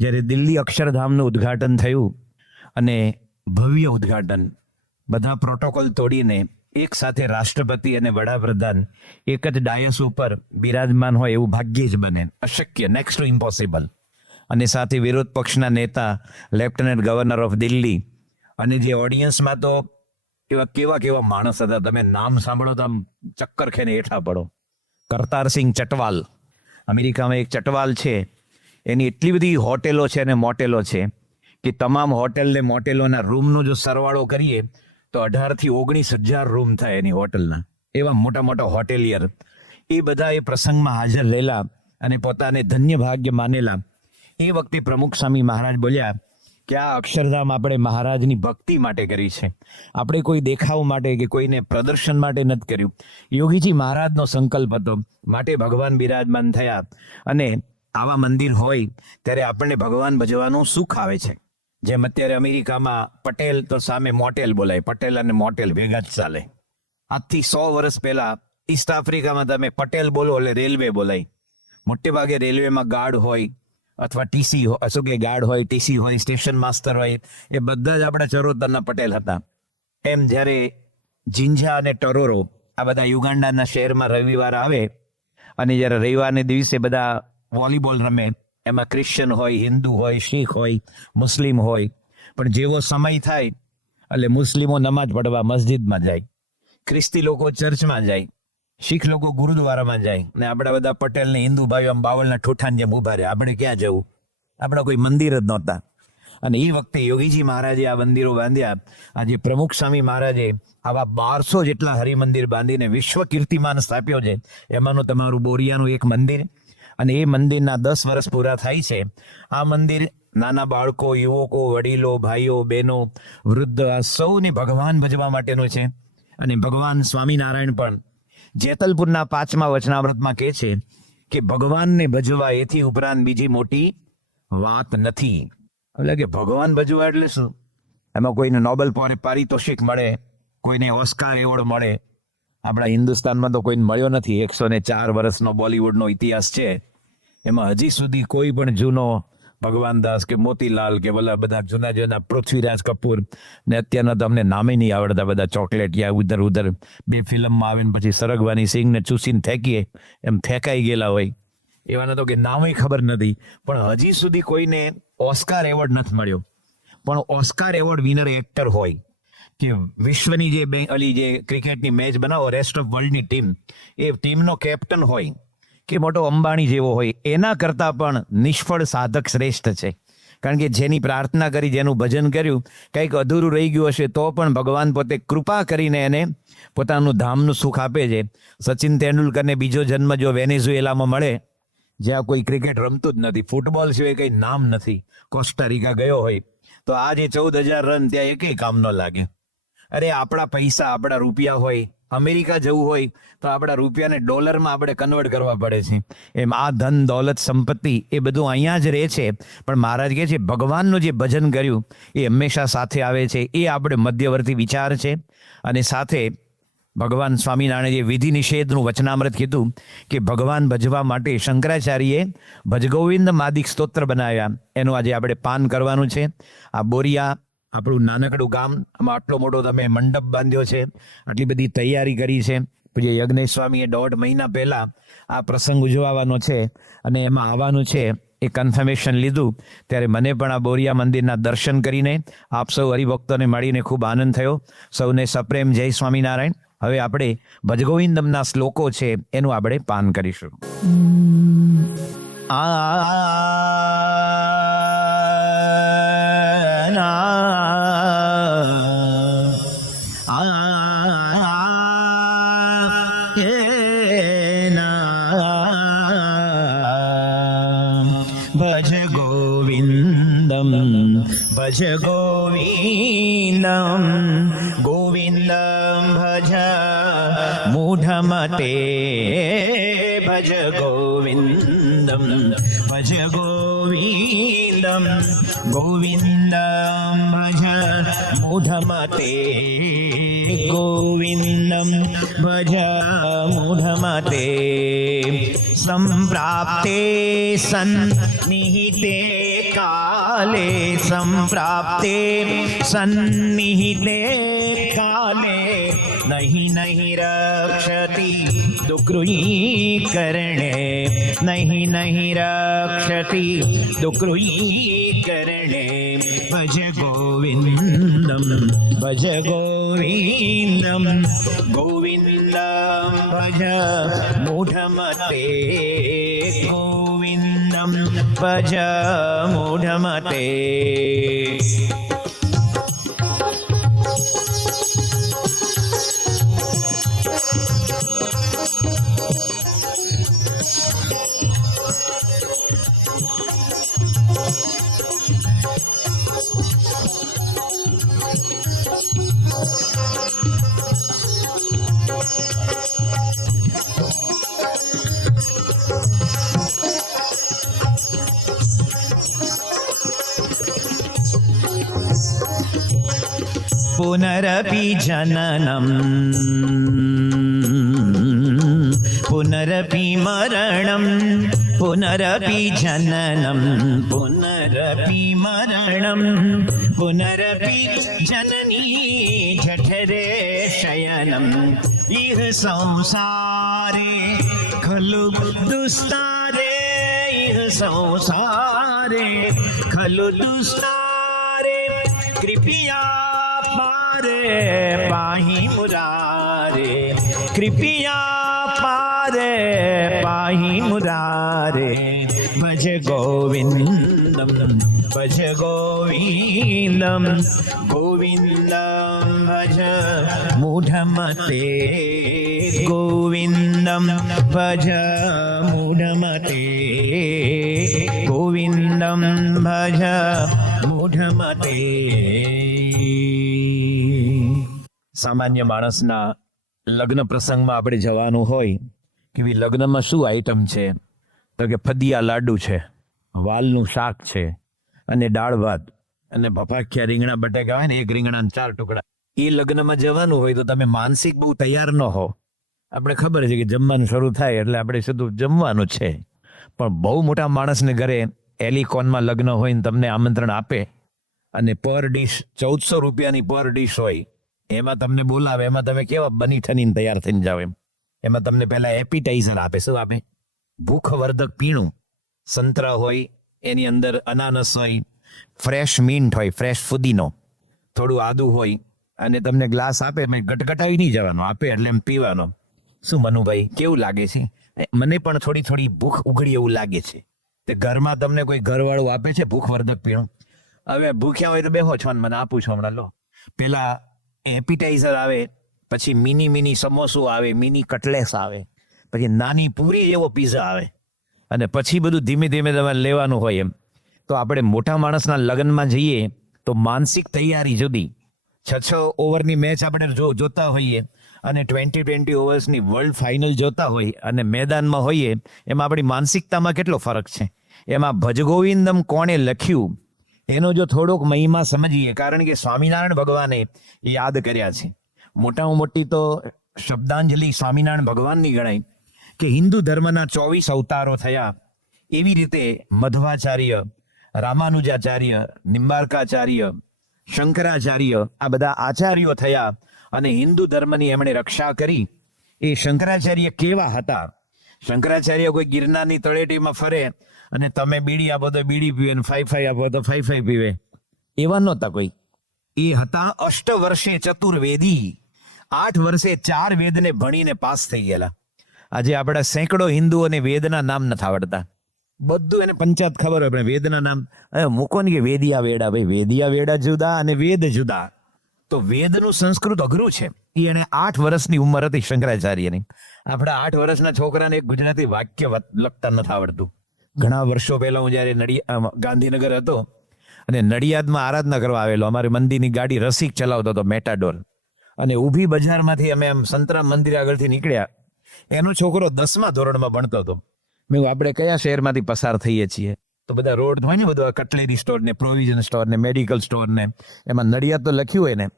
જ્યારે દિલ્હી અક્ષરધામનું ઉદ્ઘાટન થયું અને ભવ્ય ઉદ્ઘાટન, બધા પ્રોટોકોલ તોડીને એક સાથે રાષ્ટ્રપતિ અને વડાપ્રધાન એક જ ડાયસ ઉપર બિરાજમાન હોય એવું ભાગ્યે જ બને, અશક્ય, નેક્સ્ટ ટુ ઇમ્પોસિબલ. અને સાથે વિરોધ પક્ષના નેતા લેફ્ટનન્ટ ગવર્નર ઓફ દિલ્હી, અને જે ઓડિયન્સમાં તો કેવા કેવા માણસ હતા, તમે નામ સાંભળો તો આમ ચક્કર ખાઈને હેઠા પડો. કરતારસિંહ ચટવાલ, અમેરિકામાં એક ચટવાલ છે, એની એટલી બધી હોટેલો છે અને મોટેલો છે કે તમામ હોટેલ ને મોટેલોના રૂમનો જો સરવાળો કરીએ તો 18,000 થી 19,000 રૂમ થાય એની હોટલના. એવા મોટા મોટા હોટેલિયર એ બધા એ પ્રસંગમાં હાજર રહેલા અને પોતાને ધન્ય ભાગ્ય માનેલા. એ વખતે પ્રમુખ સ્વામી મહારાજ બોલ્યા કે આ અક્ષરધામ આપણે મહારાજની ભક્તિ માટે કરી છે, આપણે કોઈ દેખાવ માટે કે કોઈને પ્રદર્શન માટે નથી કર્યું. યોગીજી મહારાજનો સંકલ્પ હતો, માટે ભગવાન બિરાજમાન થયા. અને આવા મંદિર હોય ત્યારે આપણને ભગવાન ભજવાનું સુખ આવે છે. જેમ અત્યારે અમેરિકામાં પટેલ તો સામે મોટેલ બોલાય, પટેલ અને મોટેલ ભેગા જ ચાલે. આજથી 100 વર્ષ પહેલા ઈસ્ટ આફ્રિકામાં તમે પટેલ બોલો એટલે રેલવે બોલાય. મોટે ભાગે રેલવેમાં ગાર્ડ હોય અથવા ટીસી શું કે ગાર્ડ હોય, ટીસી હોય, સ્ટેશન માસ્ટર હોય, એ બધા જ આપણા ચરોતરના પટેલ હતા. એમ જ્યારે જિંજા અને ટરોરો આ બધા યુગાન્ડાના શહેરમાં રવિવાર આવે અને જ્યારે રવિવારને દિવસે બધા વોલીબોલ રમે, એમાં ક્રિશ્ચન હોય, હિન્દુ હોય, શીખ હોય, મુસ્લિમ હોય. પણ જેવો સમય થાય એટલે મુસ્લિમો નમાજ પઢવા મસ્જિદમાં જાય, ખ્રિસ્તી લોકો ચર્ચમાં જાય, શીખ લોકો ગુરુદ્વારામાં જાય, ને આપણા બધા પટેલ ને હિન્દુ ભાઈઓ આમ બાવળના ઠોઠાની જેમ ઉભા રહે. આપણે ક્યાં જવું? આપણા કોઈ મંદિર જ નહોતા. અને એ વખતે યોગીજી મહારાજે આ મંદિરો બાંધ્યા. આજે પ્રમુખ સ્વામી મહારાજે આવા 1200 જેટલા હરિમંદિર બાંધીને વિશ્વ કીર્તિમાન સ્થાપ્યો છે. એમાંનું તમારું બોરિયાનું એક મંદિર, અને એ મંદિરના 10 વર્ષ પૂરા થાય છે. આ મંદિર નાના બાળકો, યુવકો, વડીલો, ભાઈઓ, બહેનો, વૃદ્ધ, આ સૌને ભગવાન ભજવા માટેનું છે. અને ભગવાન સ્વામિનારાયણ પણ જેતલપુરના 5મા વચનામૃતમાં કહે છે કે ભગવાનને ભજવા એથી ઉપરાંત બીજી મોટી વાત નથી. એટલે કે ભગવાન ભજવા એટલે શું? એમાં કોઈને નોબેલ પારિતોષિક મળે, કોઈને ઓસ્કાર એવોર્ડ મળે. આપણા હિન્દુસ્તાનમાં તો કોઈને મળ્યો નથી. 104 વર્ષનો બોલિવૂડનો ઇતિહાસ છે, એમાં હજી સુધી કોઈ પણ જૂનો ભગવાન દાસ કે મોતીલાલ કે બધા જૂના પૃથ્વીરાજ કપૂર ને અત્યારના તો અમને નામે નહીં આવડતા, બધા ચોકલેટિયા ઉધર બે ફિલ્મમાં આવે ને પછી સરગવાની સિંગને ચૂસીને ફેંકીએ એમ ફેંકાઈ ગયેલા હોય, એવાના તો કે નામે ખબર નથી. પણ હજી સુધી કોઈને ઓસ્કાર એવોર્ડ નથી મળ્યો. પણ ઓસ્કાર એવોર્ડ વિનર એક્ટર હોય કે વિશ્વની જે ક્રિકેટની મેચ બનાવો, રેસ્ટ ઓફ વર્લ્ડની ટીમ, એ ટીમનો કેપ્ટન હોય કે મોટો અંબાણી જેવો હોય, એના કરતાં પણ નિષ્ફળ સાધક શ્રેષ્ઠ છે. કારણ કે જેની પ્રાર્થના કરી, જેનું ભજન કર્યું, કંઈક અધૂરું રહી ગયું હશે તો પણ ભગવાન પોતે કૃપા કરીને એને પોતાનું ધામનું સુખ આપે છે. સચિન તેંડુલકરને બીજો જન્મ જો વેનેઝુએલામાં મળે, જ્યાં કોઈ ક્રિકેટ રમતું જ નથી, ફૂટબોલ સિવાય કંઈ નામ નથી, કોસ્ટારિકા ગયો હોય તો આ જે 14,000 રન ત્યાં એકેય કામ ન લાગે. અરે આપણા પૈસા, આપણા રૂપિયા હોય, અમેરિકા જવું હોય તો આપણા રૂપિયાને ડોલરમાં આપણે કન્વર્ટ કરવા પડે છે. એમ આ ધન દોલત સંપત્તિ એ બધું અહીંયા જ રહે છે. પણ મહારાજ કહે છે ભગવાનનું જે ભજન કર્યું એ હંમેશા સાથે આવે છે. એ આપણે મધ્યવર્તી વિચાર છે. અને સાથે ભગવાન સ્વામિનારાયણે જે વિધિ નિષેધનું વચનામૃત કીધું કે ભગવાન ભજવા માટે શંકરાચાર્યએ ભજગોવિંદ માદિક સ્તોત્ર બનાવ્યા, એનું આજે આપણે પાન કરવાનું છે. આ બોરિયા આપણું નાનકડું ગામ, આમાં આટલો મોટો તમે મંડપ બાંધ્યો છે, આટલી બધી તૈયારી કરી છે. પછી યજ્ઞેશ સ્વામીએ 1.5 મહિના પહેલા આ પ્રસંગ ઉજવવાનો છે અને એમાં આવવાનું છે. એ કન્ફર્મેશન લીધું ત્યારે મને પણ આ બોરિયા મંદિરના દર્શન કરીને આપ સૌ હરિભક્તોને મળીને ખૂબ આનંદ થયો. સૌને સપ્રેમ જય સ્વામિનારાયણ. હવે આપણે ભજગોવિંદમના શ્લોકો છે એનું આપણે પાન કરીશું. ભજ ગોવિંદમ ભજ ગોવિંદમ ગોવિંદમ ભજ મૂઢમતે ભજ ગોવિંદમ ભજ ગોવિંદમ ગોવિંદમ ભજ મૂઢમતે ગોવિંદમ ભજ મૂઢમતે સંપ્રાપ્તે સન્નિહિતે કા काले संप्राप्ते सन्निहिते काले नहीं नहीं रक्षति दुकृही करणे नहीं नहीं रक्षति दुकृही करणे भज गोविंदम भज गोविंदम गोविंदम भज मूढ़मते गोविंदम भज मूढ़मते पुनरपि जननम पुनरपि मरणम पुनरपि जननम पुनरपि मरणम पुनरपि जननी जठरे शयनम इह संसारे खलु दुस्तारे इह संसारे खलु दुस्तारे कृपया पारे पाहि मुरारे कृपया पारे पाहि मुरारे भज गोविंदम भज गोविंदम गोविंदम भज मूढ़मते गोविंदम भज मूढ़मते गोविंदम भज मूढ़मते સામાન્ય માણસના લગ્ન પ્રસંગમાં આપણે જવાનું હોય કે ભઈ લગ્નમાં શું આઈટમ છે, તો કે ફદિયા લાડુ છે, વાલનું શાક છે અને દાળ ભાત અને ભફાખ્યા રીંગણા બટેકા હોય ને, એક રીંગણાના 4 ટુકડા. એ લગ્નમાં જવાનું હોય તો તમે માનસિક બહુ તૈયાર ન હો. આપણે ખબર છે કે જમવાનું શરૂ થાય એટલે આપણે સીધું જમવાનું છે, પણ બહુ મોટા માણસને ઘરે એલિકોનમાં લગ્ન હોય ને તમને આમંત્રણ આપે અને પર ડીશ 1400 રૂપિયાની પર ડીશ હોય, એમાં તમને બોલાવે, એમાં તમે કેવા બની ઠનીને તૈયાર થઈને જાવ. એમાં તમને પહેલા એપિટાઇઝર આપે. શું આપે? ભૂખવર્ધક પીણું. સંતરા હોય, એની અંદર અનાનસ હોય, ફ્રેશ મિન્ટ હોય, ફ્રેશ ફુદીનો, થોડું આદુ હોય, અને તમને ગ્લાસ આપે. ગટગટાવી નહીં જવાનો, આપે એટલે એમ પીવાનો. શું મનુભાઈ કેવું લાગે છે? મને પણ થોડી થોડી ભૂખ ઉઘડી એવું લાગે છે. તે ઘરમાં તમને કોઈ ઘરવાળું આપે છે ભૂખવર્ધક પીણું? હવે ભૂખ્યા હોય તો બેહો છો ને મને આપું છો હમણાં લો. પેલા એપિટાઇઝર આવે, પછી મિની સમોસું આવે, મિની કટલેસ આવે, પછી નાની પૂરી જેવો પીઝા આવે, અને પછી બધું ધીમે ધીમે તમારે લેવાનું હોય. એમ તો આપણે મોટા માણસના લગ્નમાં જઈએ તો માનસિક તૈયારી જુદી. 6 ઓવરની મેચ આપણે જોતા હોઈએ અને 20 ઓવર્સની વર્લ્ડ ફાઇનલ જોતા હોય અને મેદાનમાં હોઈએ, એમાં આપણી માનસિકતામાં કેટલો ફરક છે. એમાં ભજગોવિંદમ કોણે લખ્યું એનો જો થોડોક મહિમા સમજીએ, કારણ કે સ્વામિનારાયણ ભગવાને યાદ કર્યા છે. મોટામાં મોટી તો શબ્દાંજલિ સ્વામિનારાયણ ભગવાનની ગણાય કે હિન્દુ ધર્મના 24 અવતારો થયા. એવી રીતે મધ્વાચાર્ય, રામાનુજાચાર્ય, નિંબાર્કાચાર્ય, શંકરાચાર્ય, આ બધા આચાર્યો થયા અને હિન્દુ ધર્મની એમણે રક્ષા કરી. એ શંકરાચાર્ય કેવા હતા? શંકરાચાર્ય કોઈ ગિરનારની તળેટીમાં ફરે અને તમે બીડી આપો તો બીડી પીવે, ને 5 આપો તો 5 પીવે, એવા નહોતા કોઈ. એ હતા 8 વર્ષે ચતુર્વેદી, 8 વર્ષે 4 વેદને ભણીને પાસ થઈ ગયેલા. આજે આપણા સેંકડો હિન્દુઓને વેદના નામ નથી આવડતા. બધું એને પંચાયત ખબર હોય, પણ વેદના નામ મૂકો ને કે વેદિયા વેડા. ભાઈ વેદિયા વેડા જુદા અને વેદ જુદા. તો વેદનું સંસ્કૃત અઘરું છે. એને 8 વર્ષની ઉંમર હતી શંકરાચાર્યની. આપણા 8 વર્ષના છોકરાને એક ગુજરાતી વાક્ય લખતા નથી આવડતું. ઘણા વર્ષો પહેલા હું જયારે ગાંધીનગર હતો અને નડિયાદમાં આરાધના કરવા આવેલો, અમારી મંદિરની ગાડી રસિક ચલાવતો હતો, મેટાડોર, અને ઊભી બજારમાંથી અમે આમ સંતરામ મંદિર આગળથી નીકળ્યા. એનો છોકરો 10મા ધોરણમાં ભણતો હતો. મેં આપણે કયા શહેરમાંથી પસાર થઈએ છીએ? તો બધા રોડ હોય ને, બધા કટલેરી સ્ટોર ને, પ્રોવિઝન સ્ટોર ને, મેડિકલ સ્ટોર ને, એમાં નડિયાદ તો લખ્યું હોય ને.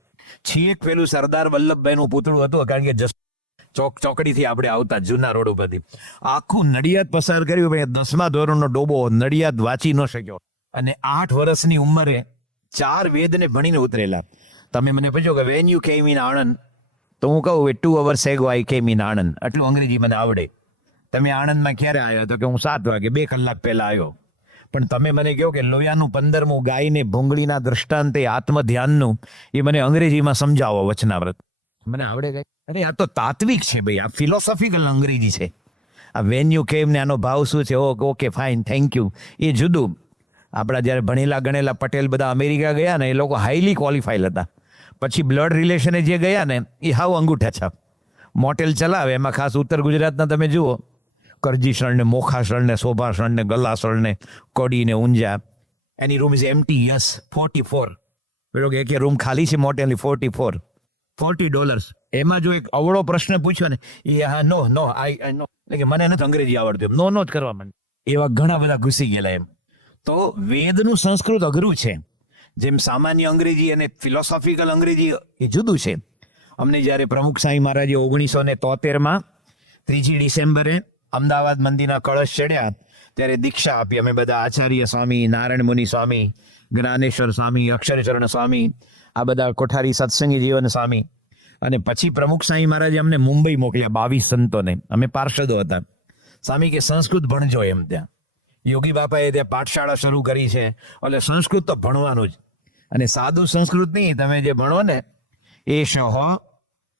છેક પેલું સરદાર વલ્લભભાઈનું પૂતળું હતું, કારણ કે ચોકડીથી આપણે આવતા જૂના રોડ ઉપરથી આખું નડિયાદ પસાર કર્યું. 10મા ધોરણનો ડોબો નડિયાદ વાંચી ન શક્યો. અને 8 વર્ષની ઉંમરે 4 વેદને ભણીને ઉતરેલા. તમે મને પૂછો કે વેન યુ કેમ ઇન આણંદ, તો હું કહું 2 hours ago I came in Anand. આટલું અંગ્રેજી મને આવડે. તમે આણંદમાં ક્યારે આવ્યા? તો કે હું 7 વાગે 2 કલાક પહેલા આવ્યો. પણ તમે મને કહો કે લોયાનું 15મું ગાયને ભૂંગળીના દ્રષ્ટાંતે આત્મ ધ્યાનનું, એ મને અંગ્રેજીમાં સમજાવો વચનાવ્રત. મને આવડે કઈ? અરે આ તો તાત્વિક છે ભાઈ, આ ફિલોસોફિકલ અંગ્રેજી છે. આ વેન યુ કેમ ને આનો ભાવ શું છે? ઓકે ફાઇન થેન્ક યુ, એ જુદું. આપણા જ્યારે ભણેલા ગણેલા પટેલ બધા અમેરિકા ગયા ને, એ લોકો હાઈલી ક્વોલિફાઈડ હતા. પછી બ્લડ રિલેશને જે ગયા ને, એ હાવ અંગૂઠા છાપ. મોટેલ ચલાવે, એમાં ખાસ ઉત્તર ગુજરાતના તમે જુઓ, કરજીસણ ને મોખાસણ ને શોભાસણ ને ગલાસણ ને કડી ને ઊંઝા. એની રૂમ ઇઝ એમ્પ્ટી. યસ, 44. પેલો કે રૂમ ખાલી છે મોટેલની, 44, $40. એમાં જો એક અવળો પ્રશ્ન પૂછ્યો ને, એ હા નો આઈ નો, એટલે કે મને નથી અંગ્રેજી આવડતું, નો જ કરવા માંડે. એવા ઘણા બધા ઘૂસી ગયેલા એમ. તો વેદનું સંસ્કૃત અઘરું છે. જેમ સામાન્ય અંગ્રેજી અને ફિલોસોફિકલ અંગ્રેજી એ જુદું છે. અમને જ્યારે પ્રમુખ સાંઈ મહારાજે 1973માં 3 ડિસેમ્બરે અમદાવાદ મંદિરના કળશ ચડ્યા, ત્યારે દીક્ષા આપી. અમે બધા આચાર્ય સ્વામી, નારાયણ મુનિ સ્વામી, જ્ઞાનેશ્વર સ્વામી, અક્ષરચરણ સ્વામી, આ બધા કોઠારી સત્સંગી જીવન સ્વામી. અને પછી પ્રમુખ સાંઈ મહારાજે અમને મુંબઈ મોકલ્યા 22 સંતોને. અમે પાર્ષદો હતા. સ્વામી કે સંસ્કૃત ભણજો એમ. ત્યાં યોગી બાપાએ ત્યાં પાઠશાળા શરૂ કરી છે. એટલે સંસ્કૃત તો ભણવાનું જ, અને સાદું સંસ્કૃત નહીં. તમે જે ભણો ને, એષ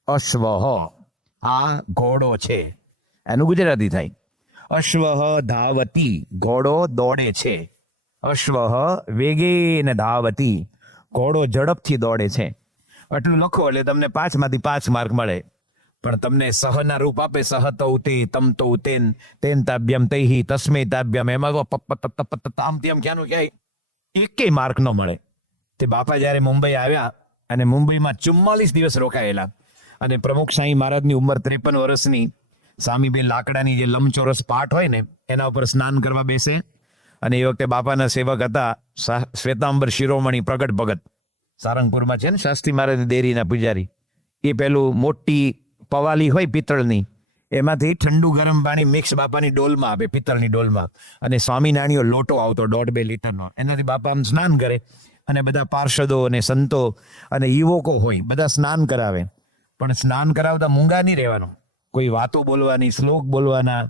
અશ્વ, આ ઘોડો છે, એનું ગુજરાતી થાય અશ્વ ધાવતી, ઘોડો દોડે છે. અશ્વ વેગેન ધાવતી, ઘોડો ઝડપથી દોડે છે. આટલું લખો એટલે તમને 5 માંથી 5 માર્ક મળે. પણ તમને સહના રૂપ આપે, સહ તો તે, તમ તો તેન, તેન તાભ્યમ તૈહી, તસ્મે તાભ્યમ, એમાં તો આમ તેમ ક્યાંનું ક્યાંય એકેય માર્ક ન મળે. તે બાપા જ્યારે મુંબઈ આવ્યા અને મુંબઈમાં 44 દિવસ રોકાયેલા, અને પ્રમુખ સાંઈ મહારાજની ઉંમર 53 વર્ષની. સ્વામી બે લાકડાની જે લંબચોરસ પાટ હોય ને, એના ઉપર સ્નાન કરવા બેસે. અને એ વખતે બાપાના સેવક હતા શ્વેતાંબર શિરોમણી પ્રગટ ભગત, સારંગપુરમાં છે ને શાસ્ત્રી મહારાજ દેરીના પૂજારી. એ પેલું મોટી પવાલી હોય પિત્તળની, એમાંથી ઠંડુ ગરમ પાણી મિક્સ બાપાની ડોલમાં આપે, પિત્તળની ડોલમાં. અને સ્વામિનારાયણનો લોટો આવતો 1.5-2 લીટરનો, એનાથી બાપા આમ સ્નાન કરે. અને બધા પાર્ષદો અને સંતો અને યુવકો હોય, બધા સ્નાન કરાવે. પણ સ્નાન કરાવતા મૂંગા નહીં રહેવાનું, કોઈ વાતો બોલવાની, શ્લોક બોલવાના.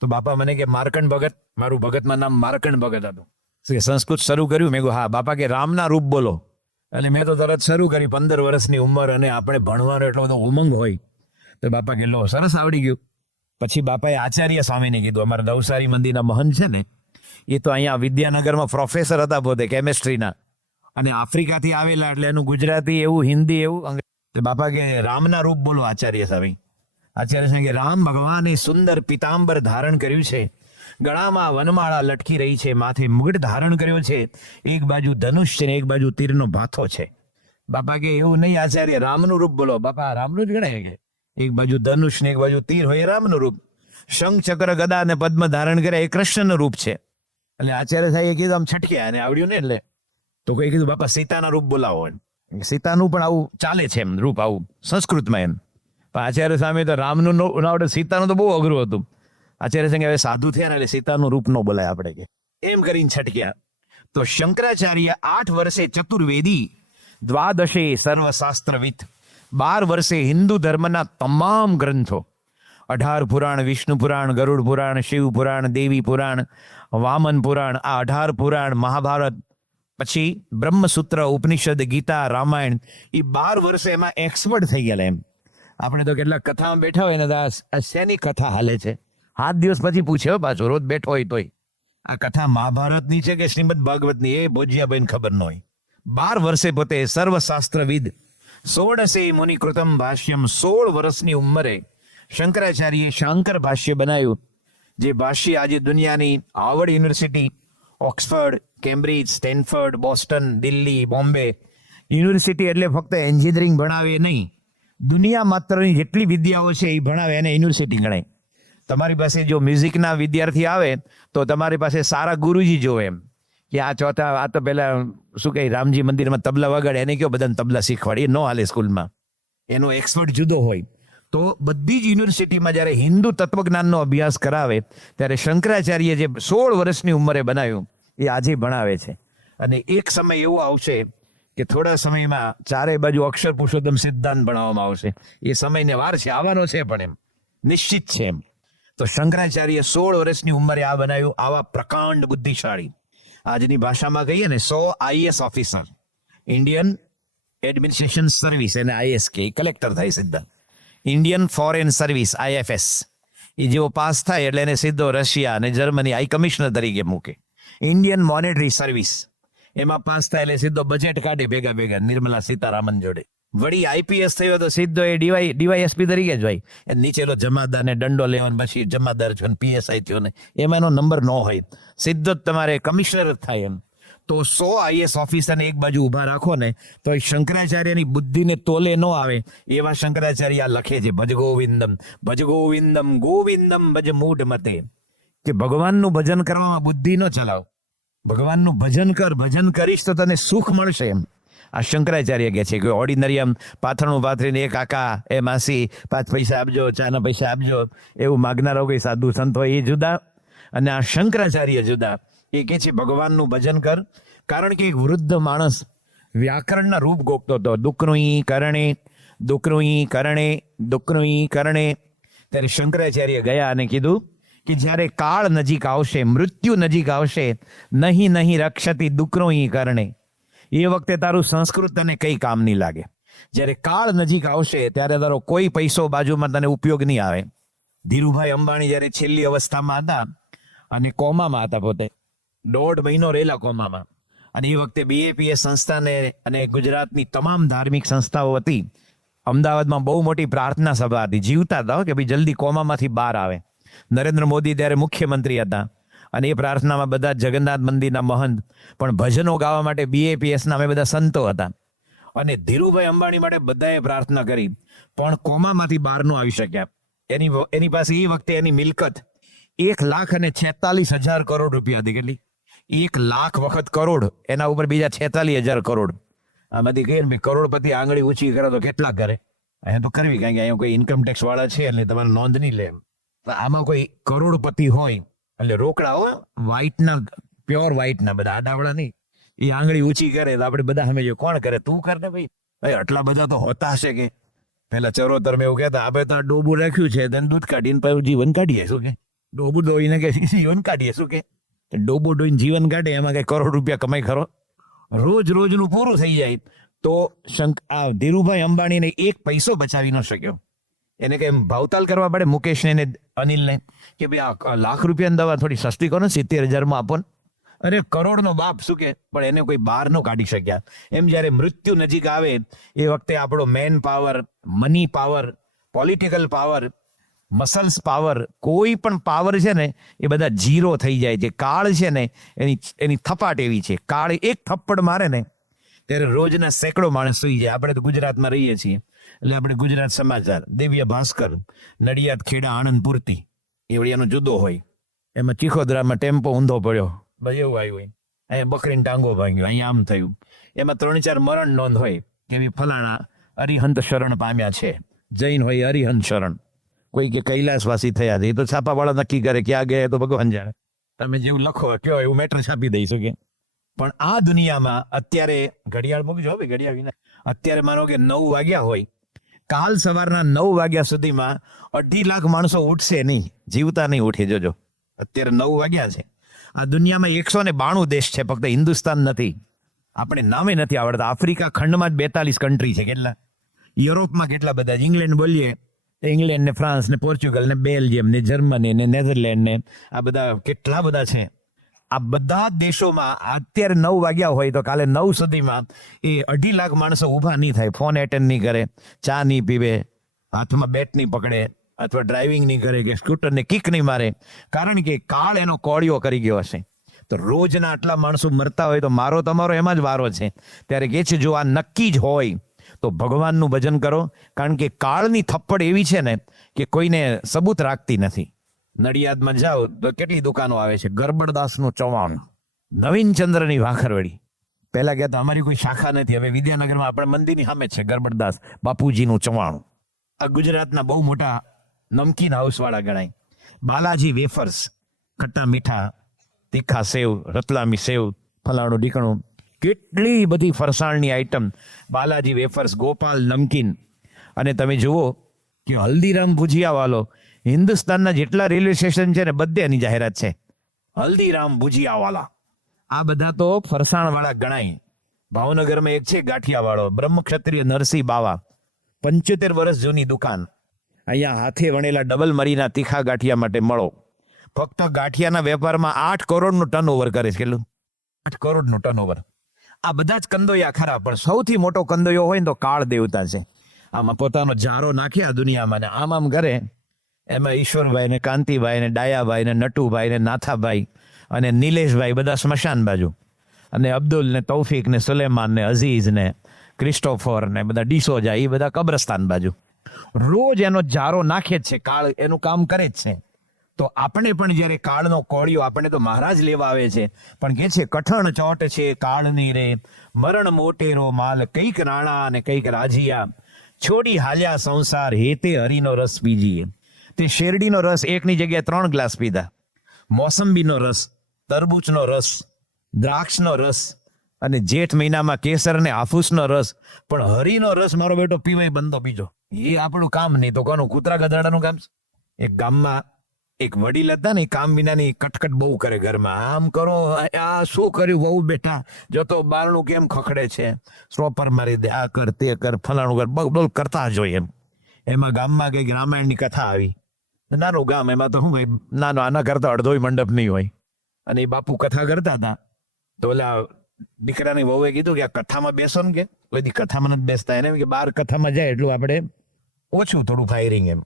તો બાપા મને કે માર્કંડ ભગત, મારું ભગતમાં નામ માર્કંડ ભગત હતું. સંસ્કૃત શરૂ કર્યું. મેં કહ્યું હા. બાપા કે રામના રૂપ બોલો. એટલે મેં તો તરત શરૂ કરી. 15 વર્ષની ઉંમર, અને આપણે ભણવાનો એટલો બધો ઉમંગ હોય. તો બાપા કે લો, સરસ આવડી ગયું. પછી બાપાએ આચાર્ય સ્વામીને કીધું. અમારા નવસારી મંદિરના મહંત છે ને, એ તો અહીંયા વિદ્યાનગરમાં પ્રોફેસર હતા પોતે કેમેસ્ટ્રીના, અને આફ્રિકાથી આવેલા, એટલે એનું ગુજરાતી એવું, હિન્દી એવું, અંગ્રેજી. બાપા કે રામના રૂપ બોલો આચાર્ય સ્વામી. આચાર્ય સ્વામી કે રામ ભગવાને સુંદર પિતાંબર ધારણ કર્યું છે, ગળામાં વનમાળા લટકી રહી છે, માથે મુગટ ધારણ કર્યો છે, એક બાજુ ધનુષ છે ને એક બાજુ તીરનો ભાથો છે. બાપા કે એવું નહીં આચાર્ય, રામનું રૂપ બોલો. બાપા રામનું જ ગણાય કે એક બાજુ ધનુષ ને એક બાજુ તીર હોય, રામનું રૂપ. શંખ ચક્ર ગદા અને પદ્મ ધારણ કર્યા, એ કૃષ્ણનું રૂપ છે. એટલે આચાર્ય સાહેબે કીધું આમ છટક્યા, અને આવડ્યું ને. એટલે તો કઈ કીધું બાપા સીતાના રૂપ બોલાવો. સીતાનું પણ આવું ચાલે છે એમ રૂપ, આવું સંસ્કૃતમાં એમ. પણ આચાર્ય સ્વામી તો રામનું ન આવડે, સીતાનું તો બહુ અઘરું હતું. આચાર્ય સંઘ હવે સાધુ થયા ને, એટલે સીતાનું રૂપ ન બોલાય આપણે કે, એમ કરીને છટક્યા. તો શંકરાચાર્ય 8 વર્ષે ચતુર્વેદી, 12 સર્વશાસ્ત્રવિદ, 12 વર્ષે હિન્દુ ધર્મના તમામ ગ્રંથો, 18 પુરાણ, વિષ્ણુ પુરાણ, ગરુડ પુરાણ, શિવ પુરાણ, દેવી પુરાણ, વામન પુરાણ, આ 18 પુરાણ, મહાભારત, પછી બ્રહ્મસૂત્ર, ઉપનિષદ, ગીતા, રામાયણ, એ 12 વર્ષે એમાં એક્સપર્ટ થઈ ગયેલા એમ. આપણે તો કેટલાક કથામાં બેઠા હોય ને, આ શેની કથા હાલે છે, 7 દિવસ પછી પૂછ્યો પાછો, રોજ બેઠો હોય તોય આ કથા મહાભારતની છે કે શ્રીમદ ભાગવતની, એ ભોજિયાભાઈને ખબર ન હોય. 12 વર્ષે પોતે સર્વશાસ્ત્રવિદ, 16 મુનિ કૃતમ ભાષ્યમ, 16 વર્ષની ઉંમરે શંકરાચાર્યએ શાંકર ભાષ્ય બનાવ્યું. જે ભાષ્ય આજે દુનિયાની Harvard university, Oxford, Cambridge, Stanford, Boston, Delhi, Bombay university, એટલે ફક્ત એન્જિનિયરિંગ ભણાવે નહીં, દુનિયા માત્રની જેટલી વિદ્યાઓ છે એ ભણાવે, એને યુનિવર્સિટી ગણાય. તમારી પાસે જો મ્યુઝિકના વિદ્યાર્થી આવે તો તમારી પાસે સારા ગુરુજી જોવે એમ કે આ તો પેલા શું કહે રામજી મંદિરમાં તબલા વગાડે, એને કયો બધાને તબલા શીખવાડે, એ ન હાલે સ્કૂલમાં. એનો એક્સપર્ટ જુદો હોય. તો બધી જ યુનિવર્સિટીમાં જ્યારે હિન્દુ તત્વજ્ઞાનનો અભ્યાસ કરાવે, ત્યારે શંકરાચાર્ય જે 16 વર્ષની ઉંમરે બનાવ્યું, એ આજે ભણાવે છે. અને એક સમય એવો આવશે કે થોડા સમયમાં ચારે બાજુ અક્ષર પુરુષોત્તમ સિદ્ધાંત ભણાવવામાં આવશે. એ સમયને વાર છે, આવવાનો છે, પણ એમ નિશ્ચિત છે એમ. તો શંકરાચાર્ય 16 વર્ષની ઉંમરે આ બનાવ્યું. આવા પ્રકાંડ બુદ્ધિશાળી, આજની ભાષામાં કહીએ ને 100 IAS officer, Indian administration service, એને IAS કે કલેક્ટર થાય સીધા. ઇન્ડિયન ફોરેન સર્વિસ IFS, એ જેવો પાસ થાય એટલે એને સીધો રશિયા અને જર્મની હાઈ કમિશનર તરીકે મૂકે. ઇન્ડિયન મોનેટરી સર્વિસ, એમાં પાસ થાય એટલે સીધો બજેટ કાઢે ભેગા નિર્મલા સીતારામન જોડે. વળી IPS થયો તો સીધો એ DYSP તરીકે જ હોય. એ નીચેલો જમાદાર ને દંડો લેવાનો, પછી જમાદાર થયો ને PSI થયો ને એમાં એનો નંબર ન હોય, સીધો જ તમારે કમિશનર જ થાય એમ. તો 100 IAS ઓફિસરને એક બાજુ ઊભા રાખો ને તો એ શંકરાચાર્યની બુદ્ધિને તોલે ન આવે એવા શંકરાચાર્ય આ લખે છે. ભજ ગોવિંદમ ગોવિંદમ ભજ મૂઢ મતે, કે ભગવાનનું ભજન કરવામાં બુદ્ધિ ન ચલાવ, ભગવાનનું ભજન કર, ભજન કરીશ તો તને સુખ મળશે એમ. આ શંકરાચાર્ય કહે છે કે ઓર્ડિનરી આમ પાથરણું પાથરીને એ કાકા એ માસી 5 પૈસા આપજો, ચાના પૈસા આપજો એવું માગનારો કોઈ સાધુ સંત હોય એ જુદા, અને આ શંકરાચાર્ય જુદા. એ કહે છે ભગવાનનું ભજન કર. કારણ કે એક વૃદ્ધ માણસ વ્યાકરણના રૂપ ગોખતો હતો. દુઃખનું ઈ કરણે, દુઃખનું ઈ કરણે, દુઃખનું ઈ કરણે. ત્યારે શંકરાચાર્ય ગયા અને કીધું કે જ્યારે કાળ નજીક આવશે, મૃત્યુ નજીક આવશે, નહીં રક્ષતી દુઃખનું ઈ કરણે, એ વખતે તારું સંસ્કૃત તને કઈ કામ નહીં લાગે. જ્યારે કાળ નજીક આવશે ત્યારે તારો કોઈ પૈસો બાજુમાં તને ઉપયોગ નહીં આવે. ધીરુભાઈ અંબાણી જ્યારે છેલ્લી અવસ્થામાં હતા અને કોમામાં હતા, પોતે 1.5 મહિનો રહેલા કોમામાં, અને એ વખતે BAPS સંસ્થાને અને ગુજરાતની તમામ ધાર્મિક સંસ્થાઓ હતી, અમદાવાદમાં બહુ મોટી પ્રાર્થના સભા હતી. જીવતા હતા કે ભાઈ જલ્દી કોમામાંથી બહાર આવે. નરેન્દ્ર મોદી ત્યારે મુખ્યમંત્રી હતા અને એ પ્રાર્થનામાં બધા જગન્નાથ મંદિરના મહંત, પણ ભજનો ગાવા માટે BAPSના અમે બધા સંતો હતા. અને ધીરુભાઈ અંબાણી માટે બધાએ પ્રાર્થના કરી, પણ કોમામાંથી બહાર ન આવી શક્યા. એની પાસે એ વખતે એની મિલકત 1,46,000 કરોડ રૂપિયા હતી. કેટલી? 1 લાખ વખત કરોડ, એના ઉપર બીજા 46,000 કરોડ. આમાંથી કહીએ ને કરોડપતિ આંગળી ઊંચી કરે તો કેટલા કરે? અહીંયા તો કરવી, કારણ કે અહીંયા કોઈ ઇન્કમ ટેક્સ વાળા છે એટલે તમારે નોંધ નહીં લે. આમાં કોઈ કરોડપતિ હોય એટલે રોકડા હોય, વ્હાઈટના, પ્યોર વ્હાઈટના, બધા આડાવાળા નહીં, એ આંગળી ઊંચી કરે તો આપણે બધા સમજીએ કોણ કરે? તું કર ને ભાઈ. આટલા બધા તો હોતા હશે કે પેલા ચરોતર મેં એવું કહેતા, આપણે તો ડોબું રાખ્યું છે then દૂધ કાઢીને પછી જીવન કાઢીએ. શું કે ડોબું ડોઈને કે જીવન કાઢીએ? શું કે ડોબું ડોઈને જીવન કાઢે એમાં કઈ કરોડ રૂપિયા કમાઈ ખરો? રોજનું પૂરું થઈ જાય. તો આ ધીરુભાઈ અંબાણીને 1 પૈસો બચાવી ન શક્યો. એને કઈ ભાવતાલ કરવા પડે મુકેશને ને અનિલને કે ભાઈ આ લાખ રૂપિયાની દવા થોડી સસ્તી કરો ને, 70,000 આપો ને. અરે કરોડનો બાપ, શું કે, પણ એને કોઈ બહાર ન કાઢી શક્યા. એમ જ્યારે મૃત્યુ નજીક આવે એ વખતે આપણો man power, money power, political power, muscles power, કોઈ પણ પાવર છે ને એ બધા ઝીરો થઈ જાય છે. કાળ છે ને એની થપાટ એવી છે. કાળ એક થપ્પડ મારે ને ત્યારે રોજના સેંકડો માણસ સુઈ જાય. આપણે તો ગુજરાતમાં રહીએ છીએ એટલે આપણે ગુજરાત સમાચાર, દિવ્ય ભાસ્કર, નડિયાદ, ખેડા, આણંદ પૂરતી એ વળિયાનો જુદો હોય. એમાં ચીખોદરામાં ટેમ્પો ઊંધો પડ્યો, બસ એવું આવ્યું હોય. અહીંયા બકરીને ટાંગો ભાંગ્યો, અહીંયા આમ થયું. એમાં 3-4 મરણ નોંધ હોય કે ફલાણા અરિહંત શરણ પામ્યા છે. જૈન હોય અરિહંત શરણ, કોઈ કે કૈલાસવાસી થયા છે. એ તો છાપાવાળા નક્કી કરે ક્યાં ગયા તો ભગવાન જાણે. તમે જેવું લખો કયો એવું મેટર છાપી દઈ શકે. પણ આ દુનિયામાં અત્યારે ઘડિયાળ મૂકજો, હવે ઘડિયાળ વિના અત્યારે માનો કે 9 વાગ્યા હોય, કાલ સવારના 9 વાગ્યા સુધીમાં 2.5 લાખ માણસો ઉઠશે નહીં, જીવતા નહીં ઉઠે. જોજો અત્યારે 9 વાગ્યા છે. આ દુનિયામાં 192 દેશ છે, ફક્ત હિન્દુસ્તાન નથી. આપણે નામે નથી આવડતા. આફ્રિકા ખંડમાં જ 42 કન્ટ્રી છે. કેટલા? યુરોપમાં કેટલા બધા? ઇંગ્લેન્ડ બોલીએ, ઇંગ્લેન્ડ ને ફ્રાન્સ ને પોર્ચુગલ ને બેલ્જિયમ ને જર્મની ને નેધરલેન્ડ ને આ બધા કેટલા બધા છે. આ બધા દેશોમાં અત્યારે 9 વાગ્યા હોય તો કાલે 9 સુધીમાં એ 2.5 લાખ માણસો ઊભા નહીં થાય, ફોન એટેન્ડ નહીં કરે, ચા નહીં પીવે, હાથમાં બેટ નહીં પકડે, અથવા ડ્રાઇવિંગ નહીં કરે કે સ્કૂટરને કિક નહીં મારે, કારણ કે કાળ એનો કોળિયો કરી ગયો હશે. તો રોજના આટલા માણસો મરતા હોય તો મારો તમારો એમાં જ વારો છે. ત્યારે કે છે જો આ નક્કી જ હોય તો ભગવાનનું ભજન કરો, કારણ કે કાળની થપ્પડ એવી છે ને કે કોઈને સબૂત રાખતી નથી. નડિયાદમાં જાઓ તો કેટલી દુકાનો આવે છે. ગરબડદાસનું ચવાણ, નવીનચંદ્રની ભાખરવડી. પહેલા કહેતા અમારી કોઈ શાખા નથી, હવે વિદ્યાનગરમાં આપણા મંદિરની સામે છે ગરબડદાસ બાપુજીનું ચવાણું. આ ગુજરાતના બહુ મોટા નમકીન હાઉસવાળા ગણાય. બાલાજી વેફર્સ, ખટ્ટા મીઠા તીખા સેવ, રતલામી સેવ, ફલાણું ઢીકણું. કેટલી બધી ફરસાણની આઈટમ, બાલાજી વેફર્સ, ગોપાલ નમકીન. અને તમે જુઓ કે હલ્દીરામ ભુજિયાવાલો હિન્દુસ્તાનના જેટલા રેલવે સ્ટેશન છે ને બધે એની જાહેરાત છે, હલ્દીરામ ભુજિયાવાલા. આ બધા તો ફરસાણવાળા ગણાય. ભાવનગરમાં એક છે ગાંઠિયાવાળો, બ્રહ્મક્ષત્રિય નરસિંહ બાવા, 75 વર્ષ જૂની દુકાન. અહીંયા હાથે વણેલા ડબલ મરીના તીખા ગાંઠિયા માટે મળો. ફક્ત ગાંઠિયાના વેપારમાં 8 કરોડનું ટર્નઓવર કરે છે. કેટલું? 8 કરોડનું ટર્નઓવર. આ બધા જ કંદોયા ખરા, પણ સૌથી મોટો કંદોયો હોય ને તો કાળ દેવતા છે. આમાં પોતાનો જારો નાખે આ દુનિયામાં ને આમ કરે. એમાં ઈશ્વરભાઈ ને કાંતિભાઈ ને ડાયાભાઈ ને નટુભાઈ ને નાથાભાઈ અને નિલેશભાઈ બધા સ્મશાન બાજુ, અને અબ્દુલ ને તૌફિક ને સુલેમાન ને અઝીઝ ને ક્રિસ્ટોફર ને બધા ડિસોજા, એ બધા કબ્રસ્તાન બાજુ. રોજ એનો જારો નાખે જ છે. કાળ એનું કામ કરે જ છે. તો આપણે પણ જ્યારે કાળનો કોળિયો, આપણે તો મહારાજ લેવા આવે છે, પણ કે છે કઠણ ચોટ છે કાળની રે, મરણ મોટેરો માલ, કઈક રાણા અને કઈક રાજીયા, છોડી હાલ્યા સંસાર, હેતે હરીનો રસ પીજીએ. તે શેરડીનો રસ એકની જગ્યાએ 3 ગ્લાસ પીધા, મોસંબીનો રસ, તરબૂચનો રસ, દ્રાક્ષનો રસ, અને જેઠ મહિનામાં કેસર ને હાફૂસનો રસ. પણ હરીનો રસ મારો બેટો પીવાય બંધો બીજો. એ આપણું કામ નહીં તો કોનું? કૂતરા ગધાડાનું કામ છે. એક ગામમાં એક વડીલ હતા ને, કામ વિનાની કટકટ બહુ કરે ઘરમાં. આમ કરો, આ શું કર્યું વહુ બેટા, જો તો બારણું કેમ ખખડે છે, સ્ટોપર મારી દે, આ કર તે કર, ફલાણું કર, બોલ કરતા જ હોય એમ. એમાં ગામમાં કઈક રામાયણની કથા આવી. નાનું ગામ, એમાં તો શું હોય, નાનો આના કરતા અડધોય મંડપ નહીં હોય. અને એ બાપુ કથા કરતા હતા, તો ઓલા દીકરાની વહુએ કીધું કે આ કથામાં બેસો ને, કે કોઈ કથામાં નથી બેસતા. એને કે 12 કથામાં જાય એટલું આપણે ઓછું થોડું ફાયરિંગ એમ.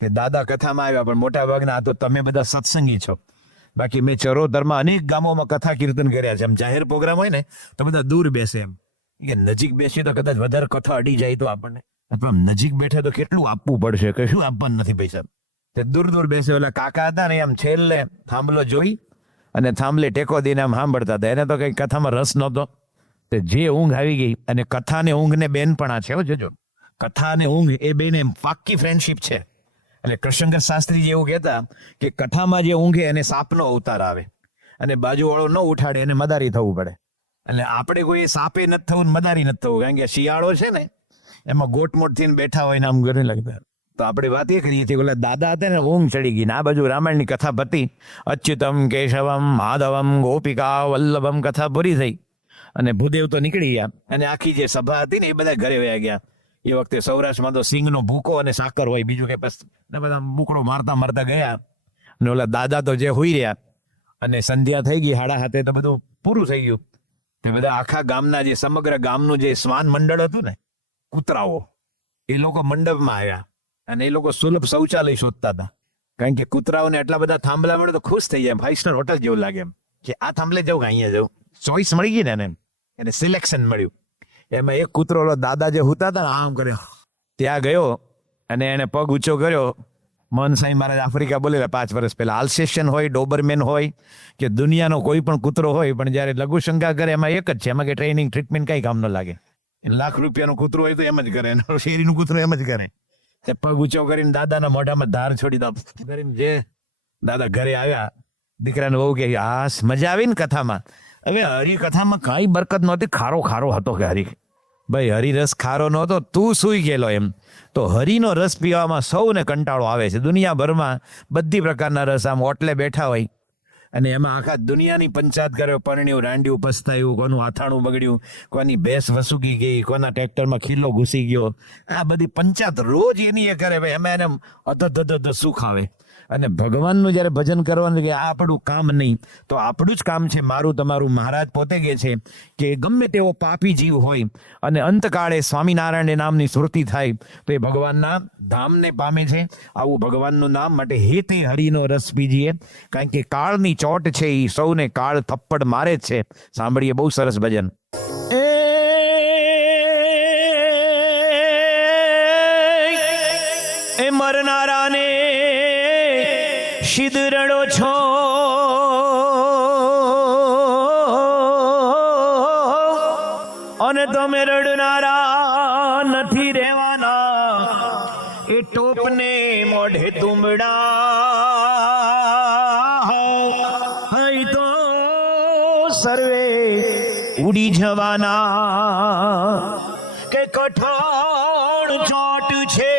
કે દાદા કથામાં આવ્યા, પણ મોટા ભાગના આ તો તમે બધા સત્સંગી છો. બાકી મેં ચરોતરમાં અનેક ગામોમાં કથા કીર્તન કર્યા છે. એમ જાહેર પ્રોગ્રામ હોય ને તો બધા દૂર બેસે એમ, કે નજીક બેસી તો કદાચ વધારે કથા અડી જાય તો આપણને, અથવા નજીક બેઠે તો કેટલું આપવું પડશે, કશું આપવાનું નથી પૈસા. તે દૂર દૂર બેસે. ઓલા કાકા હતા ને, આમ છેલ્લે થાંભલો જોઈ અને થાંભલે ટેકો દઈને આમ સાંભળતા હતા. એને તો કઈ કથામાં રસ નહોતો. તે જે ઊંઘ આવી ગઈ, અને કથા ને ઊંઘ ને બેનપણા છે. જોજો, કથા અને ઊંઘ એ બેને પાક્કી ફ્રેન્ડશિપ છે. એટલે કૃષ્ણશંકર શાસ્ત્રીજી એવું કહેતા કે કથામાં જે ઊંઘે એને સાપનો અવતાર આવે, અને બાજુવાળો ન ઉઠાડે એને મદારી થવું પડે. એટલે આપણે કોઈ સાપે નથી થવું, મદારી નથી થવું. કારણ કે શિયાળો છે ને, એમાં ગોટમોટ થઈને બેઠા હોય ને આમ ઘરે લાગતા. તો આપણે વાત એ કરીએ છીએ, ઓલા દાદા હતા ને, ઊંઘ ચડી ગઈ ને આ બાજુ રામાયણની કથા પતી, અચ્યુતમ કેશવમ માધવમ ગોપિકા વલ્લભમ કથા પૂરી થઈ, અને ભૂદેવ તો નીકળી ગયા, અને આખી જે સભા હતી ને એ બધા ઘરે વયા ગયા. એ વખતે સૌરાષ્ટ્રમાં તો સિંગનો ભૂકો અને સાકર હોય, બીજું કે બસ બધા બુકડો મારતા મારતા ગયા. અને ઓલા દાદા તો જે હોઈ રહ્યા, અને સંધ્યા થઈ ગઈ 7:30, તો બધું પૂરું થઈ ગયું. તે બધા આખા ગામના, જે સમગ્ર ગામનું જે શ્વાન મંડળ હતું ને, કૂતરાઓ, એ લોકો મંડપમાં આવ્યા, અને એ લોકો સુલભ શૌચાલય શોધતા હતા. કારણ કે કૂતરાઓને એટલા બધા થાંભલા મળે તો ખુશ થઈ જાય, 5 સ્ટાર હોટલ જેવું લાગે એમ, કે આ થાંભલે જવું કે અહીંયા જવું. ચોઈસ મળી ગઈ ને એને સિલેક્શન મળ્યું. એમાં એક કૂતરો દાદા જે હુતા હતા ને, આમ કર્યો, ત્યાં ગયો અને એને પગ ઊંચો કર્યો. મન સાંઈ મહારાજ આફ્રિકા બોલેલા 5 વર્ષ પહેલા. આલ્સેશિયન હોય, ડોબરમેન હોય, કે દુનિયાનો કોઈ પણ કૂતરો હોય, પણ જયારે લઘુશંકા કરે એમાં એક જ છે, એમાં કે ટ્રેનિંગ ટ્રીટમેન્ટ કઈ કામ ન લાગે. લાખ રૂપિયાનું કૂતરું હોય તો એમ જ કરે, શેરીનું કૂતરું એમ જ કરે. પગ ઊંચો કરીને દાદાના મોઢામાં ધાર છોડી દો કરીને જે દાદા ઘરે આવ્યા, દીકરાને બહુ કે હા મજા આવી ને કથામાં. હવે હરી કથામાં કઈ બરકત નહોતી, ખારો ખારો હતો કે હરી. ભાઈ હરી રસ ખારો નહોતો, તું સુઈ ગયેલો એમ. તો હરીનો રસ પીવામાં સૌને કંટાળો આવે છે. દુનિયાભરમાં બધી પ્રકારના રસ, આમ ઓટલે બેઠા હોય અને એમાં આખા દુનિયાની પંચાયત કર્યો, પરણ્યું, રાંડ્યું, પસ્તાયું, કોનું આથાણું બગડ્યું, કોની ભેંસ વસુકી ગઈ, કોના ટ્રેક્ટરમાં ખીલ્લો ઘૂસી ગયો. આ બધી પંચાયત રોજ એની એ કરે. ભાઈ એમાં એને અધધ સુખ આવે. અને ભગવાનનું જ્યારે ભજન કરવાનું કે આ આપણું કામ નહીં, તો આપણું જ કામ છે. મારું તમારું મહારાજ પોતે કહે છે કે ગમે તેવો પાપી જીવ હોય અને અંતકાળે સ્વામિનારાયણ નામની સ્મૃતિ થાય તો એ ભગવાનના ધામને પામે છે. આવું ભગવાનનું નામ માટે હેતે હરિનો રસ પીજીએ. કારણ કે કાળની ચોટ છે, એ સૌને કાળ થપ્પડ મારે જ છે. સાંભળીએ બહુ સરસ ભજન. એ મરનારાને શિદરડો છો, અને તમે રડનારા નથી રહેવાના. એ ટોપને મોઢે તુંબડા, હઈ તો સર્વે ઉડી ભૂલી જવાના કે કઠણ ચોટ છે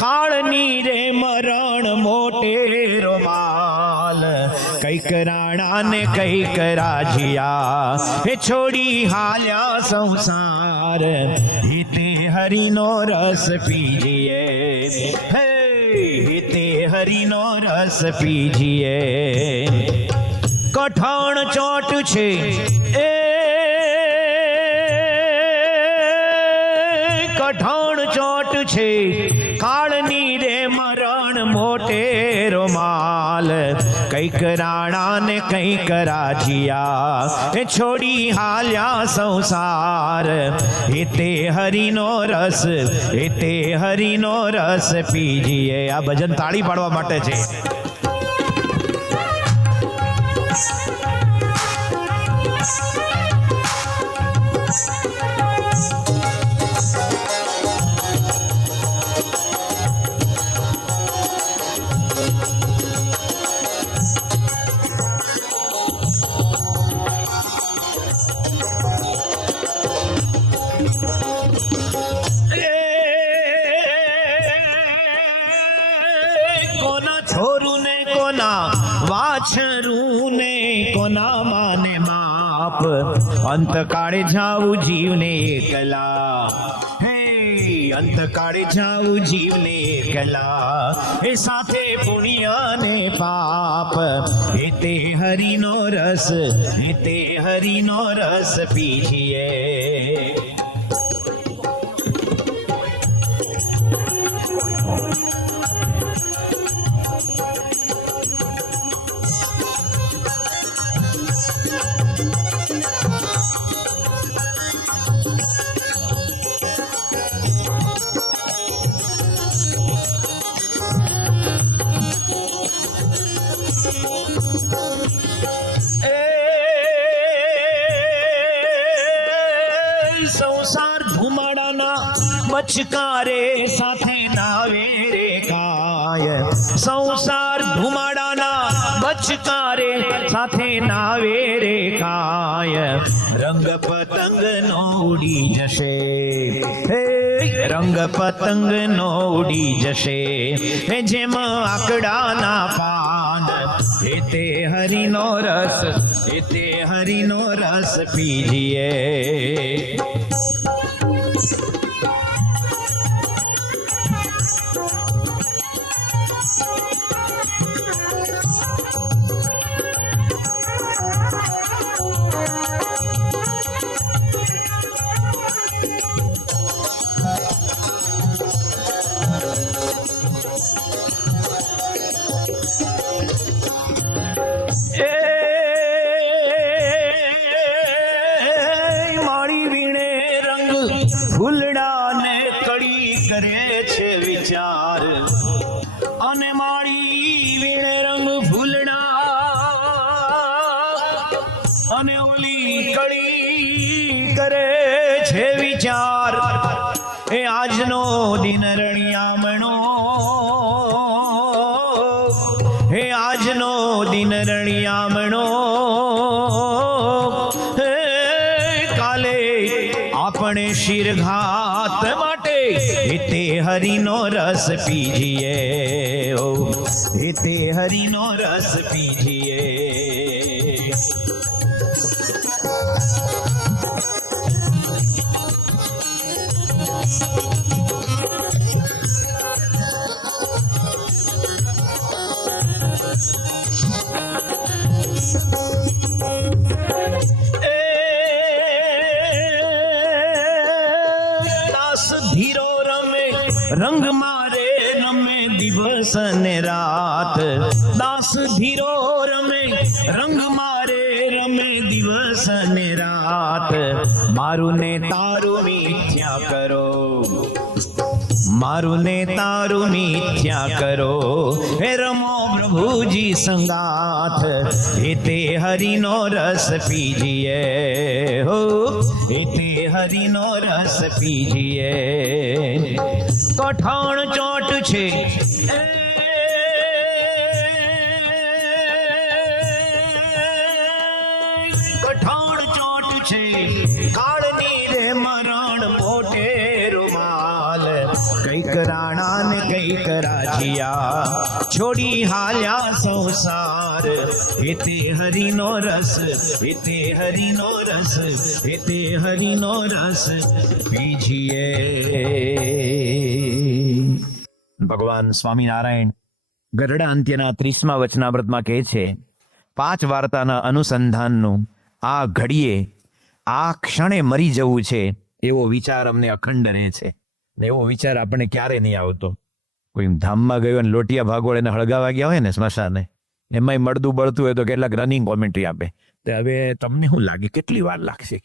કાળની રે મરણ મોટેરો માલ કઈક રાણા ને કઈક રાજીયા એ છોડી હાલ્યા સંસાર હિતે હરિનો રસ પીજીએ હે હિતે હરિનો રસ પીજીએ કઠણ ચોટ છે એ કઠણ ચોટ છે કાળની રે મરણ મોટેરો માલ કઈક રાણા ને કઈક રાજીયા એ છોડી હાલ્યા સંસાર હિતે હરિનો રસ હિતે હરિનો રસ પીજીએ. આ ભજન તાળી પાડવા માટે છે. કોના છોરું ને કોના વાછરું ને કોના માને માપ અંતકાળે જાવું જીવને એકલા હે અંતકાળે જાવું જીવને એકલા એ સાથે પુણ્ય ને પાપ હિતે હરિનો રસ હિતે હરિનો રસ પીજીએ. સંસાર ધુમાડાના બચકારે સાથે નાવે રે કાય સંસાર ધુમાડાના બચકારે સાથે નાવે રે કાય રંગ પતંગ નો ઉડી જશે હે રંગ પતંગ નો ઉડી જશે હે જેમ આકડાના પાન હિતે હરિનો રસ હિતે હરિનો રસ પીજીએ. ફૂલડાને કડી કરે છે વિચાર અને માળી વીણે રંગ ફૂલડા અને ઓલી કડી કરે છે વિચાર એ આજનો દિન રણિયામણો હે આજનો દિન રણિયામણો આપણે શિરઘાત માટે હિતે હરિનો રસ પીજીએ. ઓ હિતે હરિનો રસ પીજીએ. ધીરો રમે રંગ મારે રમે દિવસ ને રાત દાસ ધીરો રમે રંગ મારે રમે દિવસ ને રાત મારું ને તારું મિથ્યા કરો મારું ને તારું મિથ્યા કરો હે રમો પ્રભુજી સંગાથ હિતે હરિનો રસ પીજીએ. હો હિતે હરિનો રસ પીજીએ. કઠણ ચોટ છે કઠણ ચોટ છે કાળની રે મરણ પોટે રૂમાલ, કઈક રાણા ને કઈક રાજીયા, છોડી હાલ્યા સંસાર, હેતે હરિનો રસ, હેતે હરિનો રસ, હેતે હરિનો રસ પીજીએ. ભગવાન સ્વામિનારાયણ ગરડા અંત્યના 30મા વચનામૃતમાં કહે છે, 5 વાર્તાના અનુસંધાનનું આ ઘડીએ આ ક્ષણે મરી જવું છે એવો વિચાર અમને અખંડ રહે છે. ને એવો વિચાર આપણને ક્યારે નહીં આવતો. કોઈ ધામમાં ગયો અને લોટિયા ભાગોળ એને હળગાવા ગયા હોય ને સ્મશાને, એમાંય મળદું બળતું હોય તો કેટલાક રનિંગ કોમેન્ટ્રી આપે. તો હવે તમને શું લાગે કેટલી વાર લાગશે?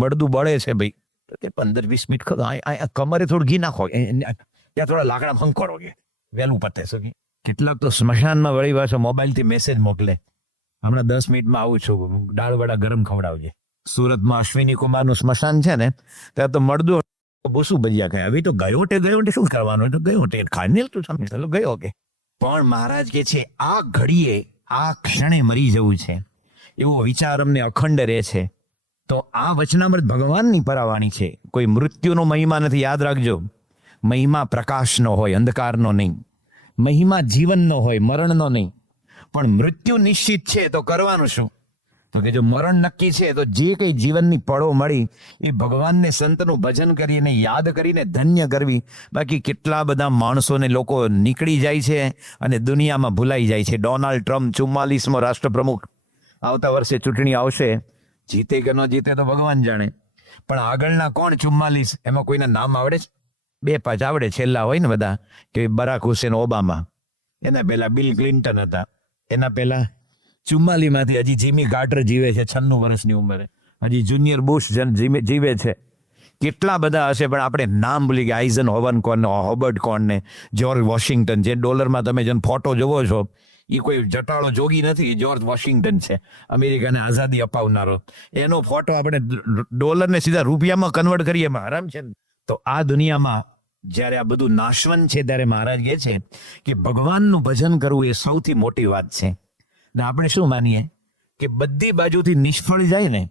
મળદું બળે છે ભાઈ, તો તે 15-20 મિનિટ ખરો. કમરે થોડું ઘી નાખો, ત્યાં થોડા લાકડા ફંકોડો કે વહેલું પતે શું. કેટલાક તો સ્મશાનમાં વળી પાછો મોબાઈલથી મેસેજ મોકલે, હમણાં 10 મિનિટમાં આવું છું, દાળ વડા ગરમ ખવડાવજે. સુરતમાં અશ્વિની કુમારનું સ્મશાન છે ને, ત્યાં તો મળદું ભૂસું ભજીયા ખાય. હવે તો ગયો તે શું કરવાનું, તો ગયો તે ખાઈ તું સમજ ગયો કે. પણ મહારાજ કે છે આ ઘડીએ આ ક્ષણે મરી જવું છે એવો વિચાર અમને અખંડ રહે છે. તો આ વચનામૃત ભગવાનની પરાવાણી છે. કોઈ મૃત્યુનો મહિમા નથી, યાદ રાખજો. મહિમા પ્રકાશનો હોય, અંધકારનો નહીં. મહિમા જીવનનો હોય, મરણનો નહીં. પણ મૃત્યુ નિશ્ચિત છે તો કરવાનું શું? તો કે જો મરણ નક્કી છે તો જે કંઈ જીવનની પળો મળી એ ભગવાનને સંતનું ભજન કરીને યાદ કરીને ધન્ય કરવી. બાકી કેટલા બધા માણસોને લોકો નીકળી જાય છે અને દુનિયામાં ભૂલાઈ જાય છે. ડોનાલ્ડ ટ્રમ્પ 44મો રાષ્ટ્રપ્રમુખ, આવતા વર્ષે ચૂંટણી આવશે, જીતે કે ન જીતે તો ભગવાન જાણે. પણ આગળના કોણ 44 એમાં કોઈના નામ આવડે છે? 2-5 આવડે, છેલ્લા હોય ને બધા, કે બરાક હુસેન ઓબામા, એના પહેલા બિલ ક્લિન્ટન હતા, એના પહેલા 44 માંથી હજી જીમી કાર્ટર જીવે છે 96 વર્ષની ઉંમરે, હજી જુનિયર બુશ જીવે છે. કેટલા બધા હશે પણ આપણે નામ ભૂલી ગયા. આઈઝન હોવન કોણ ને, હોબર્ટ કોણ ને, જ્યોર્જ વોશિંગ્ટન. જે ડોલરમાં તમે જેનો ફોટો જોવો છો એ કોઈ જટાળો જોગી નથી, જ્યોર્જ વોશિંગ્ટન છે, અમેરિકાને આઝાદી અપાવનારો. એનો ફોટો આપણે ડોલરને સીધા રૂપિયામાં કન્વર્ટ કરીએ એમાં આરામ છે. તો આ દુનિયામાં જ્યારે આ બધું નાશવંત છે ત્યારે મહારાજ કહે છે કે ભગવાનનું ભજન કરવું એ સૌથી મોટી વાત છે. ને આપણે શું માનીએ કે બધી બાજુથી નિષ્ફળ જાય ને,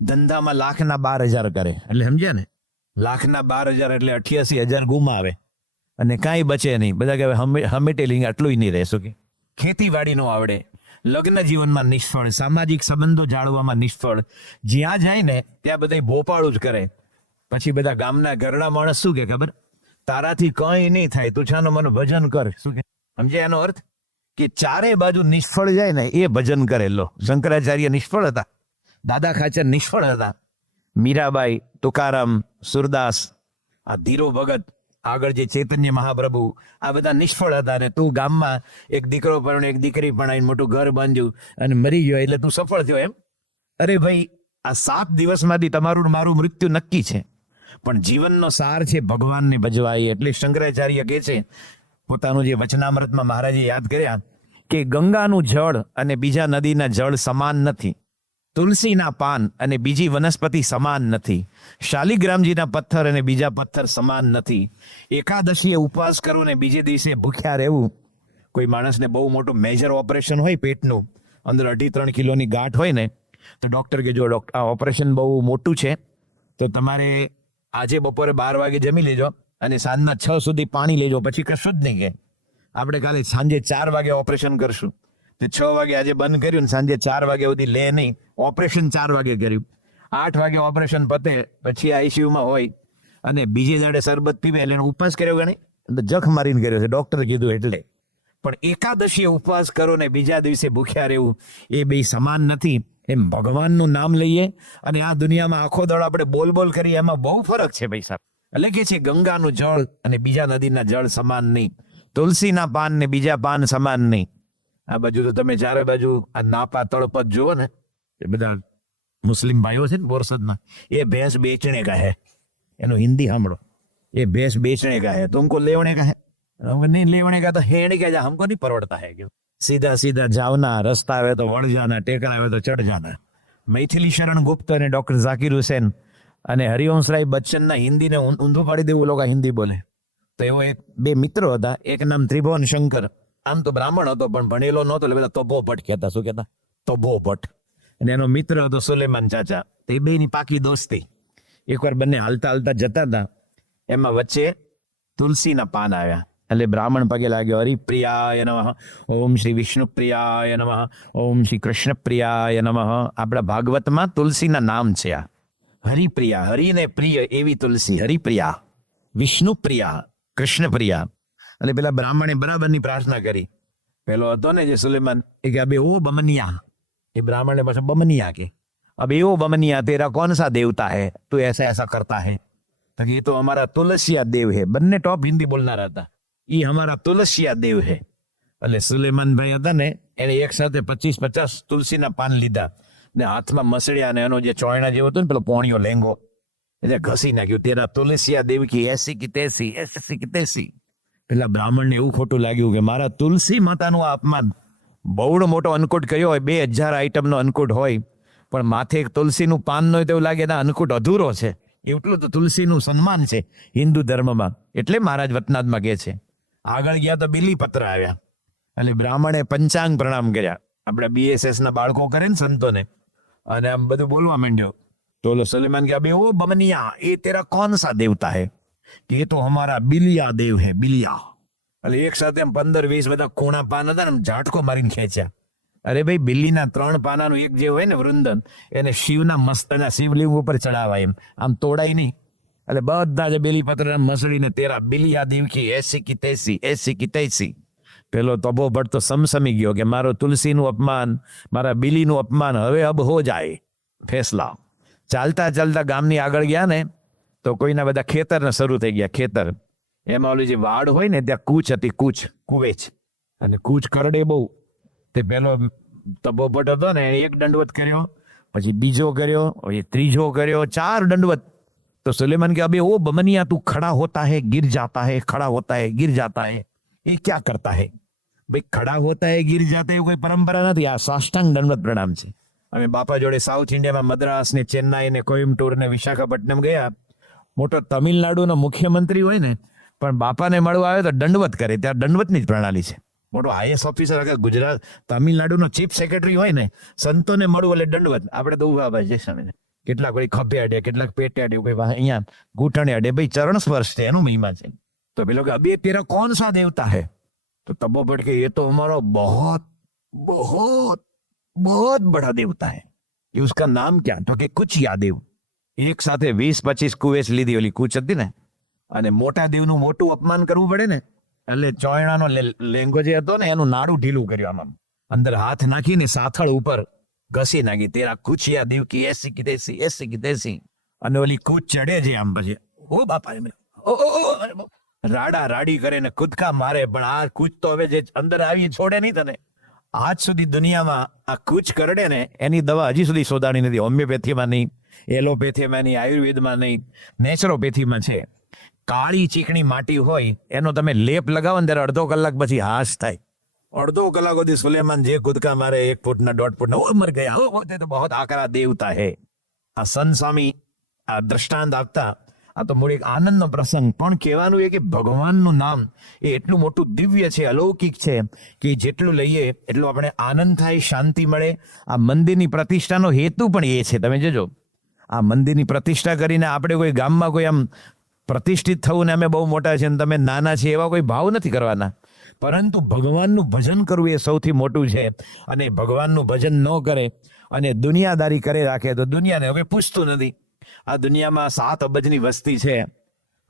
ધંધામાં 1,12,000 કરે એટલે સમજ્યા ને, 1,12,000 એટલે 88,000 ગુમાવે અને કાંઈ બચે નહીં. બધા કહેવાય હમેટેલી આટલું નહીં રહેશું. કે ખેતીવાડી નો આવડે, લગ્ન જીવનમાં નિષ્ફળ, સામાજિક સંબંધો જાળવવામાં નિષ્ફળ, જ્યાં જાય ને ત્યાં બધા ભોપાળું જ કરે. પછી બધા ગામના ઘરડા માણસ શું કે ખબર, તારાથી કંઈ નહીં થાય, તું છાનો મને ભજન કર. શું કે સમજે એનો અર્થ? કે ચારે બાજુ નિષ્ફળ જાય ને એ ભજન કરેલો. શંકરાચાર્ય નિષ્ફળ હતા, દાદા ખાચર નિષ્ફળ હતા, મીરાબાઈ, તુકારામ, સુરદાસ, આ ધીરો ભગત, આગળ જે ચૈતન્ય મહાપ્રભુ, આ બધા નિષ્ફળ હતા. ને તું ગામમાં એક દીકરો પણ એક દીકરી પણ આવીને મોટું ઘર બાંધ્યું અને મરી ગયો એટલે તું સફળ થયો એમ? અરે ભાઈ, આ 7 દિવસમાંથી તમારું મારું મૃત્યુ નક્કી છે, પણ જીવનનો સાર છે ભગવાનને ભજવાય. એટલે શંકરાચાર્ય કહે છે પોતાનું જે વચનામૃતમાં મહારાજે યાદ કર્યા કે ગંગાનું જળ અને બીજા નદીના જળ સમાન નથી, તુલસીના પાન અને બીજી વનસ્પતિ સમાન નથી, શાલિગ્રામજીના પથ્થર અને બીજા પથ્થર સમાન નથી, એકાદશીએ ઉપવાસ કરવું ને બીજે દિવસે ભૂખ્યા રહેવું. કોઈ માણસને બહુ મોટું મેજર ઓપરેશન હોય, પેટનું અંદર 2.5-3 કિલોની ગાંઠ હોય ને, તો ડૉક્ટર કે જો આ ઓપરેશન બહુ મોટું છે તો તમારે આજે બપોરે 12 વાગે જમી લેજો અને સાંજના 6 સુધી પાણી લેજો, પછી કશું જ નહીં. કે આપણે કાલે સાંજે 4 વાગે ઓપરેશન કરશું, તો 6 વાગે આજે બંધ કર્યું ને સાંજે 4 વાગે સુધી લે નહીં. ઓપરેશન 4 વાગે કર્યું, 8 વાગે ઓપરેશન પતે પછી આઈસીયુમાં હોય અને બીજે દાડે શરબત પીવે એટલે એનો ઉપવાસ કર્યો ગણે, જખ મારીને કર્યો છે ડૉક્ટરે કીધું એટલે. પણ એકાદશીએ ઉપવાસ કરો ને બીજા દિવસે ભૂખ્યા રહેવું એ બે સમાન નથી. એમ ભગવાનનું નામ લઈએ અને આ દુનિયામાં આખો દળ આપણે બોલ કરીએ, એમાં બહુ ફરક છે ભાઈ સાહેબ. એટલે કે છે ગંગાનું જળ અને બીજા નદીના જળ સમાન નહીં, તુલસીના પાન ને બીજા પાન સમાન નહીં. આ બાજુ તો તમે ચારે બાજુ આ નાપા તળપત જુઓ ને, એ બધા મુસ્લિમ ભાઈઓ છે ને બોરસદના, એ ભેંસ બેચણે કા હે, એનું હિન્દી સાંભળો, એ ભેંસ बेचने का है, तुमको लेवने का है, हमको नहीं लेवने का तो हेड़ का जा, हमको नहीं परवड़ता है. क्यों सीधा सीधा जावना, रस्ता आवे तो वड़ जाना, टेका आवे तो चढ़ जाना. મૈથિલી શરણ ગુપ્ત અને ડોક્ટર ઝાકીર હુસેન અને હરિવંશરાય બચ્ચનના હિન્દીને ઊંધું પાડી દેવું લોકો હિન્દી બોલે. તો એવો એક બે મિત્રો હતા, એક નામ ત્રિભુવન શંકર, આમ તો બ્રાહ્મણ હતો પણ ભણેલો નહોતો એટલે બધા તોબો ભટ્ટ કહેતા. શું કહેતા? તોબો ભટ્ટ. અને એનો મિત્ર હતો સુલેમાન ચાચા. તો એ બેની પાકી દોસ્તી. એકવાર બંને હાલતા હાલતા જતા હતા, એમાં વચ્ચે તુલસીના પાન આવ્યા. એટલે બ્રાહ્મણ પગે લાગ્યો, હરિપ્રિયાય નમઃ, ઓમ શ્રી વિષ્ણુ પ્રિયાય નમઃ, ઓમ શ્રી કૃષ્ણ પ્રિયાય નમઃ. આપણા ભાગવતમાં તુલસીના નામ છે આ. હરિપ્રિયા, હરિને પ્રિય એવી તુલસી, હરિપ્રિયા, વિષ્ણુ પ્રિયા, કૃષ્ણ પ્રિયા. એટલે પેલા બ્રાહ્મણે બરાબરની પ્રાર્થના કરી. પેલો હતો ને જે સુલેમાન, એ કે અબે ઓ બમનિયા, એ બ્રાહ્મણ પાસે બમનિયા કે अब ओ बमनिया तेरा कौन सा देवता है, तू ऐसा ऐसा करता है? तो ये तो हमारा तुलसिया देव है. બંને ટોપ હિન્દી બોલનારા હતા. ये हमारा तुलसिया देव है. એટલે સુલેમાનભાઈ હતા ને, એને એક સાથે 25-50 તુલસીના પાન લીધા ને હાથમાં મસળ્યા, ને એનો જે ચોયણા જેવો હતો ને પેલો પોણિયો લેંગો, એટલે ઘસી નાખ્યું. તેરા તુલસિયા દેવ કી એસી કી તેસી, એસી કી તેસી. પેલા બ્રાહ્મણને એવું ખોટું લાગ્યું કે મારા તુલસી માતાનું આ અપમાન. બહુડો મોટો અન્નકૂટ કર્યો હોય, 2000 આઈટમનો અન્નકૂટ હોય, પણ માથે એક તુલસીનું પાન ન હોય તો એવું લાગે ના અન્નકૂટ અધૂરો છે. એટલું તો તુલસીનું સન્માન છે હિન્દુ ધર્મમાં. એટલે મહારાજ વતનાથમાં કહે છે. આગળ ગયા તો બીલીપત્ર આવ્યા. એટલે બ્રાહ્મણે પંચાંગ પ્રણામ કર્યા. આપણે BSS ના બાળકો કરે ને સંતોને, અને આમ બધું બોલવા માંડ્યો. તો ઓલો સલેમાન કે અબે ઓ બમનિયા, એ તેરા કौन सा देवता है? કે એ તો હમારા બિલિયા દેવ હે, બિલિયા. એટલે એક સાથે 15-20 બધા કોણા પાન હતા ને ઝાટકો મારીને ખેંચ્યા. અરે ભાઈ, બિલ્લીના 3 પાનાનું એક જે હોય ને વૃંદન, એને શિવના મસ્તના શિવલિંગ ઉપર ચડાવાય, એમ આમ તોડાય નહીં. એટલે બધા જ બેલીપત્ર મસળીને તેરા બિલિયા દેવ કી એસી કી તેસી, એસી કી તેસી. પેલો તબો ભટ્ટ તો સમસમી ગયો કે મારો તુલસીનું અપમાન, મારા બિલીનું અપમાન હવે અબ હો જાય ફેસલા. ચાલતા ચાલતા ગામની આગળ ગયા ને તો કોઈના બધા ખેતર શરૂ થઈ ગયા. ખેતર એમાં ઓલી જે વાડ હોય ને ત્યાં કૂચ હતી, કુવેચ. અને કૂચ કરડે બહુ. તે પેલો તબો ભટ્ટ હતો ને, એક દંડવત કર્યો, પછી બીજો કર્યો, એ ત્રીજો કર્યો, 4 દંડવત. તો સુલેમાન કે અબે ઓ બમનિયા તું ખડા હોતા है गिर जाता है, खड़ा होता है गिर जाता है, ये क्या करता है? ભાઈ, ખડા હોતા है गिर जाता है કોઈ પરંપરા નથી. આ સાષ્ટાંગ દંડવત પ્રણામ છે. અમે બાપા જોડે સાઉથ ઇન્ડિયામાં મદ્રાસ ને ચેન્નાઈ ને કોઈમ્બતુર ને વિશાખાપટ્ટનમ ગયા. મોટો તમિલનાડુનો મુખ્યમંત્રી હોય ને, પણ બાપાને મળવા આવે તો દંડવત કરે. ત્યાં દંડવતની જ પ્રણાલી છે. મોટો IAS ઓફિસર આખા ગુજરાત તમિલનાડુનો ચીફ સેક્રેટરી હોય ને, સંતોને મળવું એટલે દંડવત. આપણે તો ઉભા ભાઈ જઈશું. કેટલાક વળી ખભે અડે, કેટલાક પેટે અડે, કોઈ અહીંયા ઘૂંટણે અડે. ભાઈ, ચરણ સ્પર્શ છે, એનું મહિમા છે. તો પેલો કે અબે તેરા कौन सा देवता है? तो तबो भट्ट के ये तो हमारा बहुत बहुत बहुत बड़ा देवता है. ये उसका नाम क्या? तो કે કુચ યાદેવ. એક સાથે 20-25 કુવેસ લીધી, ઓલી કુચ હતી ને. અને મોટા દેવનું મોટું અપમાન કરવું પડે ને, એટલે ચોયણાનો લેંગો જે હતો ને, એનું નાડું ઢીલું કર્યું. આમ અંદર હાથ નાખીને સાથળ ઉપર ઘસી નાખી. તેરા કુચ યાદેવ કી એસી કી તેસી, એસી કી તેસી. અને ઓલી કુચ ચડે છે આમ, પછી ઓ બાપા રાડા રાડી કરે ને કૂદકા મારે. પણ આ કૂચ તો હવે જે અંદર આવી છોડે નહીં તને. આજ સુધી દુનિયામાં આ કૂચ કરડે ને એની દવા હજી સુધી શોધાણી નથી. હોમિયોપેથીમાં નહીં, એલોપેથીમાં નહીં, આયુર્વેદમાં નહીં, નેચરોપેથીમાં છે. કાળી ચીકણી માટી હોય એનો તમે લેપ લગાવો ને ત્યારે અડધો કલાક પછી હાશ થાય. અડધો કલાક સુધી સુલેમાન જે કૂદકા મારે 1 ફૂટના 1.5 ફૂટના, ઓ મર ગયા, ઓ તે તો બહુ આકરા દેવતા હે. આ સંત સ્વામી આ દ્રષ્ટાંત આપતા, આ તો મૂળ એક આનંદનો પ્રસંગ. પણ કહેવાનું એ કે ભગવાનનું નામ એ એટલું મોટું દિવ્ય છે, અલૌકિક છે, કે જેટલું લઈએ એટલું આપણે આનંદ થાય, શાંતિ મળે. આ મંદિરની પ્રતિષ્ઠાનો હેતુ પણ એ છે. તમે જોજો, આ મંદિરની પ્રતિષ્ઠા કરીને આપણે કોઈ ગામમાં કોઈ આમ પ્રતિષ્ઠિત થવું ને અમે બહુ મોટા છે ને તમે નાના છે એવા કોઈ ભાવ નથી કરવાના. પરંતુ ભગવાનનું ભજન કરવું એ સૌથી મોટું છે. અને ભગવાનનું ભજન ન કરે અને દુનિયાદારી કરે રાખે તો દુનિયાને હવે પૂછતું નથી. આ દુનિયામાં 7 અબજની વસ્તી છે.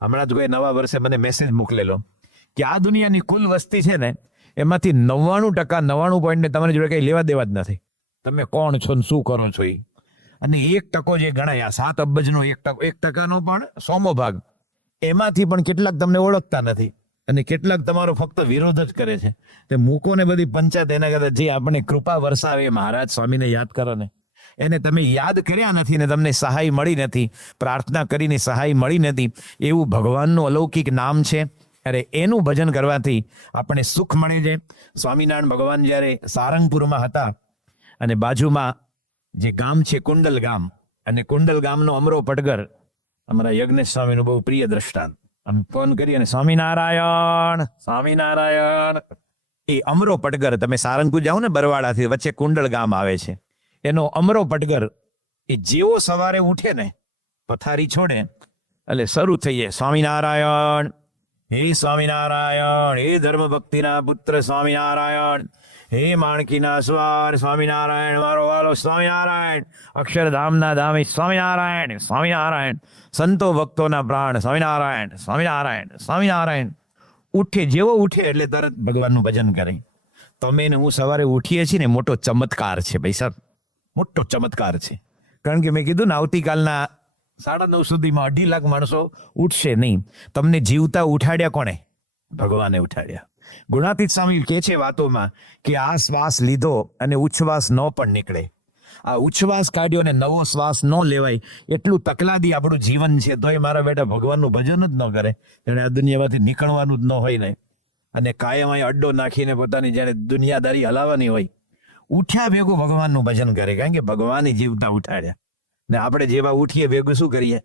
હમણાં જ કોઈ નવા વર્ષે મને મેસેજ મોકલેલો કે આ દુનિયાની કુલ વસ્તી છે ને, એમાંથી 99% ને તમારી જોડે કઈ લેવા દેવા જ નથી. તમે કોણ છો ને શું કરો છો એ. અને 1% જે ગણાય, આ 7 અબજનો 1% પણ 100મો ભાગ, એમાંથી પણ કેટલાક તમને ઓળખતા નથી અને કેટલાક તમારો ફક્ત વિરોધ જ કરે છે. તે મૂકો ને બધી પંચાયત, એના કરતા જે આપણે કૃપા વરસાવે મહારાજ સ્વામીને યાદ કરો ને. એને તમે યાદ કર્યા નથી ને તમને સહાય મળી નથી, પ્રાર્થના કરીને સહાય મળી નથી. એવું ભગવાનનું અલૌકિક નામ છે. અરે એનું ભજન કરવાથી આપણે સુખ મળે છે. સ્વામિનારાયણ ભગવાન જ્યારે સારંગપુરમાં હતા અને બાજુમાં જે ગામ છે કુંડલ ગામ, અને કુંડલ ગામનો અમરો પટગર અમારા યજ્ઞેશ સ્વામીનું બહુ પ્રિય દ્રષ્ટાંત. આમ ફોન કરી અને સ્વામિનારાયણ સ્વામિનારાયણ. એ અમરો પટગર, તમે સારંગપુર જાઓ ને બરવાડાથી, વચ્ચે કુંડલ ગામ આવે છે, એનો અમરો પટગર એ જેવો સવારે ઉઠે ને પથારી છોડે એટલે શરૂ થઈ જાય સ્વામિનારાયણ, હે સ્વામિનારાયણ, હે ધર્મ ભક્તિના પુત્ર સ્વામિનારાયણ, હે માણકીના સ્વાર સ્વામિનારાયણ, મારો વાલો સ્વામિનારાયણ, અક્ષરધામના ધામી સ્વામિનારાયણ, સ્વામિનારાયણ, સંતો ભક્તોના પ્રાણ સ્વામિનારાયણ, સ્વામિનારાયણ, સ્વામિનારાયણ. ઉઠે, જેવો ઉઠે એટલે તરત ભગવાનનું ભજન કરે. તમે ને હું સવારે ઉઠીએ છીએ ને મોટો ચમત્કાર છે ભાઈ સાહેબ, મોટો ચમત્કાર છે. કારણ કે મેં કીધું ને આવતીકાલના 9:30 સુધીમાં 2.5 લાખ માણસો ઉઠશે નહીં. તમને જીવતા ઉઠાડ્યા કોણે? ભગવાને ઉઠાડ્યા. ગુણાતીત સ્વામી કહે છે વાતોમાં કે આ શ્વાસ લીધો અને ઉચ્છ્વાસ ન પણ નીકળે, આ ઉચ્છ્વાસ કાઢ્યો ને નવો શ્વાસ ન લેવાય, એટલું તકલાદી આપણું જીવન છે. તોય મારા બેટા ભગવાનનું ભજન જ ન કરે, એને આ દુનિયામાંથી નીકળવાનું જ ન હોય ને, અને કાયમ અહીં અડ્ડો નાખીને પોતાની જ્યારે દુનિયાદારી હલાવવાની હોય, ઉઠ્યા ભેગું ભગવાનનું ભજન કરે. કારણ કે ભગવાને જીવતા ઉઠાડ્યા ને આપણે જેવા ઉઠીએ ભેગું શું કરીએ?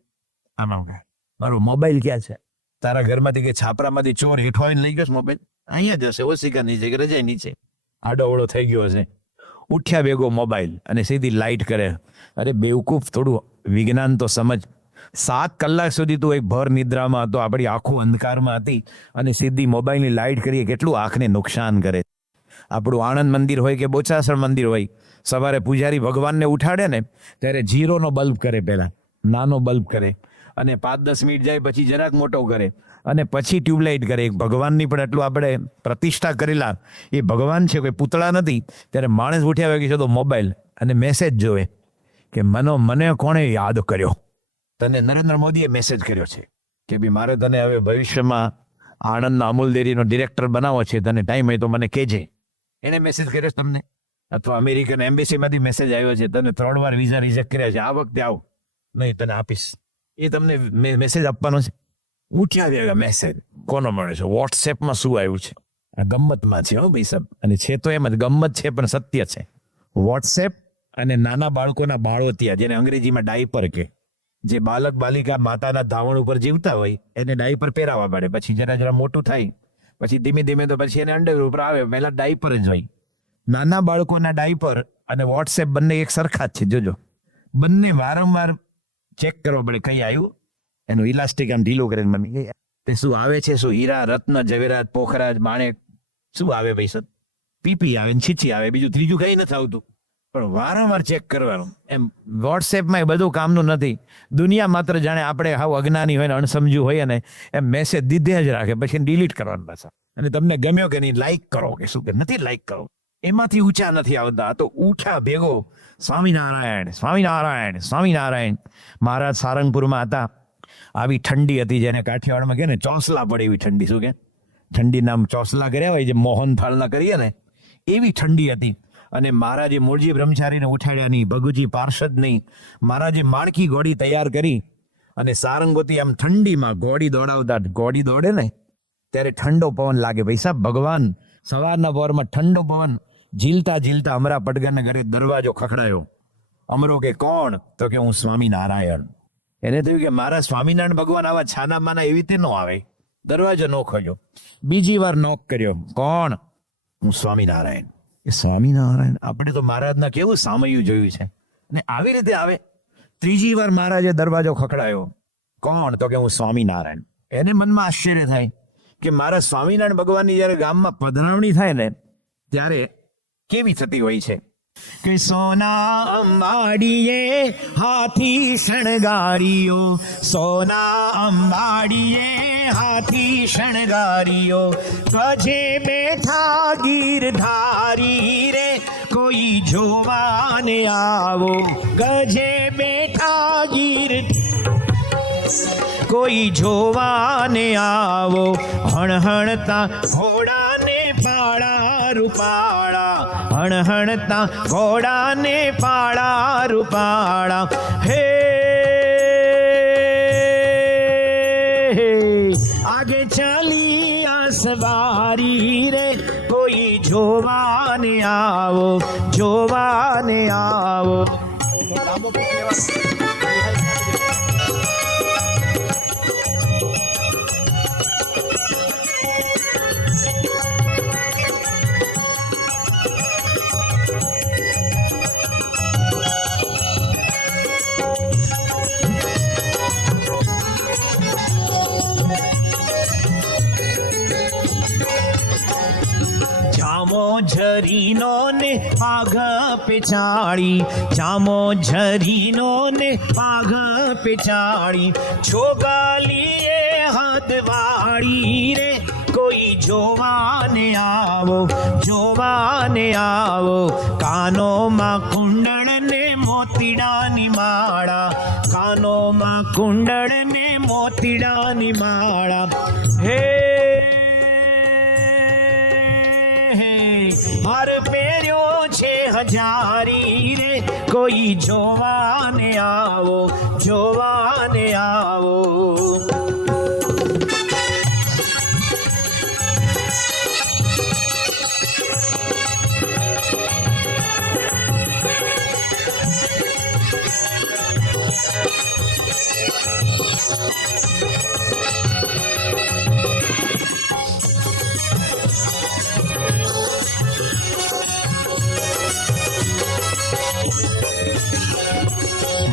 આમાં મારો મોબાઈલ ક્યાં છે? તારા ઘરમાંથી કે છાપરામાંથી ચોર હેઠો આવીને લઈ ગયો મોબાઈલ? અહીંયા જ હશે, ઓશિકા નીચે કે રજાઈ નીચે આડો અવળો થઈ ગયો હશે. ઉઠ્યા ભેગો મોબાઈલ અને સીધી લાઇટ કરે. અરે બેવકૂફ, થોડું વિજ્ઞાન તો સમજ. 7 કલાક સુધી તું એક ભર નિદ્રામાં હતો, આપણી આંખો અંધકારમાં હતી, અને સીધી મોબાઈલની લાઇટ કરીએ કેટલું આંખને નુકસાન કરે. આપણું આણંદ મંદિર હોય કે બોચાસણ મંદિર હોય, સવારે પૂજારી ભગવાનને ઉઠાડે ને ત્યારે 0નો બલ્બ કરે, પહેલા નાનો બલ્બ કરે, અને 5-10 મિનિટ જાય પછી જરાક મોટો કરે, અને પછી ટ્યુબલાઇટ કરે. ભગવાનની પણ એટલું આપણે પ્રતિષ્ઠા કરેલા એ ભગવાન છે, કોઈ પૂતળા નથી. ત્યારે માણસ ઉઠ્યા હોય કે તો મોબાઈલ અને મેસેજ જોવે કે મને કોણે યાદ કર્યો? તને નરેન્દ્ર મોદીએ મેસેજ કર્યો છે કે ભાઈ મારે તને હવે ભવિષ્યમાં આણંદના અમૂલ ડેરીનો ડિરેક્ટર બનાવવો છે, તને ટાઈમ હોય તો મને કહેજે. એને મેસેજ કર્યો છે તમને? અથવા અમેરિકન એમ્બેસીમાંથી મેસેજ આવ્યો છે, તને 3 વાર વિઝા રિજેક્ટ કર્યા છે, આ વખતે આવ, નહીં તને આપીશ. એ તમને મેસેજ આપવાનો છે. ઉઠ્યા ભેગા મેસેજ કોનો મળે છે? વોટ્સએપમાં શું આવ્યું છે? આ ગમ્મતમાં છે હો ભાઈ સાહેબ, અને છે તો એમ જ ગમ્મત છે પણ સત્ય છે. વોટ્સએપ અને નાના બાળકોના બાળોતિયા, જેને અંગ્રેજીમાં ડાયપર કે, જે બાલક બાલિકા માતાના ધાવણ ઉપર જીવતા હોય એને ડાયપર પહેરાવવા પડે. પછી જરા મોટું થાય પછી ધીમે ધીમે તો પછી એને અંડર ઉપર આવે, પહેલા ડાયપર જ હોય. નાના બાળકોના ડાયપર અને વોટ્સએપ બંને એક સરખા જ છે. જોજો, બંને વારંવાર ચેક કરવો પડે કઈ આવ્યું. એનું ઇલાસ્ટિક આમ ઢીલું કરીને મમ્મી તે શું આવે છે? શું હીરા, રત્ન, જવેરાત, પોખરાજ, માણેક શું આવે ભાઈ સર? પીપી આવે ને છીછી આવે, બીજું ત્રીજું કઈ નથી આવતું, પણ વારંવાર ચેક કરવાનું. એમ વોટ્સએપમાં એ બધું કામનું નથી. દુનિયા માત્ર જાણે આપણે હાવ અજ્ઞાની હોય ને અણસમજુ હોય ને એમ મેસેજ દીધે જ રાખે, પછી ડિલીટ કરવાનું પાછા. અને તમને ગમ્યો કે નહીં લાઈક કરો કે શું કે નથી લાઈક કરો, એમાંથી ઊંચા નથી આવતા. તો ઉઠા ભેગો સ્વામિનારાયણ, સ્વામિનારાયણ, સ્વામિનારાયણ. મહારાજ સારંગપુરમાં હતા, આવી ઠંડી હતી જેને કાઠિયાવાડમાં કે ને ચોસલા પડે એવી ઠંડી. શું કે ઠંડી નામ ચોસલા કર્યા હોય જે મોહન થાળના કરીએ ને એવી ઠંડી હતી. અને મહારાજે મૂળજી બ્રહ્મચારીને ઉઠાડ્યા નહીં, ભગુજી પાર્ષદ નહીં. મહારાજે માણકી ઘોડી તૈયાર કરી અને સારંગોથી આમ ઠંડીમાં ઘોડી દોડાવતા. ઘોડી દોડે ને ત્યારે ઠંડો પવન લાગે ભાઈ સાહેબ. ભગવાન સવારના પહોરમાં ઠંડો પવન ઝીલતા ઝીલતા અમરા પડગાના ઘરે દરવાજો ખખડાયો. અમરો કે કોણ? તો કે હું સ્વામિનારાયણ. એને થયું કે મારા સ્વામિનારાયણ ભગવાન આવા છાના માના એવી રીતે ન આવે. દરવાજો નો ખોલ્યો. બીજી વાર નોક કર્યો. કોણ? હું સ્વામિનારાયણ. એ સ્વામિનારાયણ, આપણે તો મહારાજના કેવું સામયું જોયું છે ને આવી રીતે આવે. ત્રીજી વાર મહારાજે દરવાજો ખખડાયો. કોણ? તો કે હું સ્વામિનારાયણ. એને મનમાં આશ્ચર્ય થાય કે મારા સ્વામિનારાયણ ભગવાનની જયારે ગામમાં પધરાવણી થાય ને ત્યારે કેવી થતી હોય છે કે સોના અંબાડીએ હાથી શણગારીઓ, સોના અંબાડીએ હાથી શણગારીઓ, ગજે બેઠા ગીરધારી રે કોઈ જોવાને આવો, ગજે બેઠા ગીર કોઈ જોવાને આવો, હણહણતા ઘોડાને પાળા રૂપાળા, હણહણતા ઘોડાને પાળા રૂપાળા. હે આગે ચાલી આ સવારી રે કોઈ જોવાને આવો, જોવાને આવો. ઝરીનો ને પાઘ પેચાળી, ચામો ઝરીનો ને પાઘ પેચાળી, છોગાલીએ હાથવાળી રે, કોઈ જોવાને આવો, જોવાને આવો, કાનોમાં કુંડળ ને મોતીડાની માળા, કાનોમાં કુંડળ ને મોતીડાની માળા, હે હાર પહેર્યો છે હજારી રે, કોઈ જોવાને આવો, જોવાને આવો.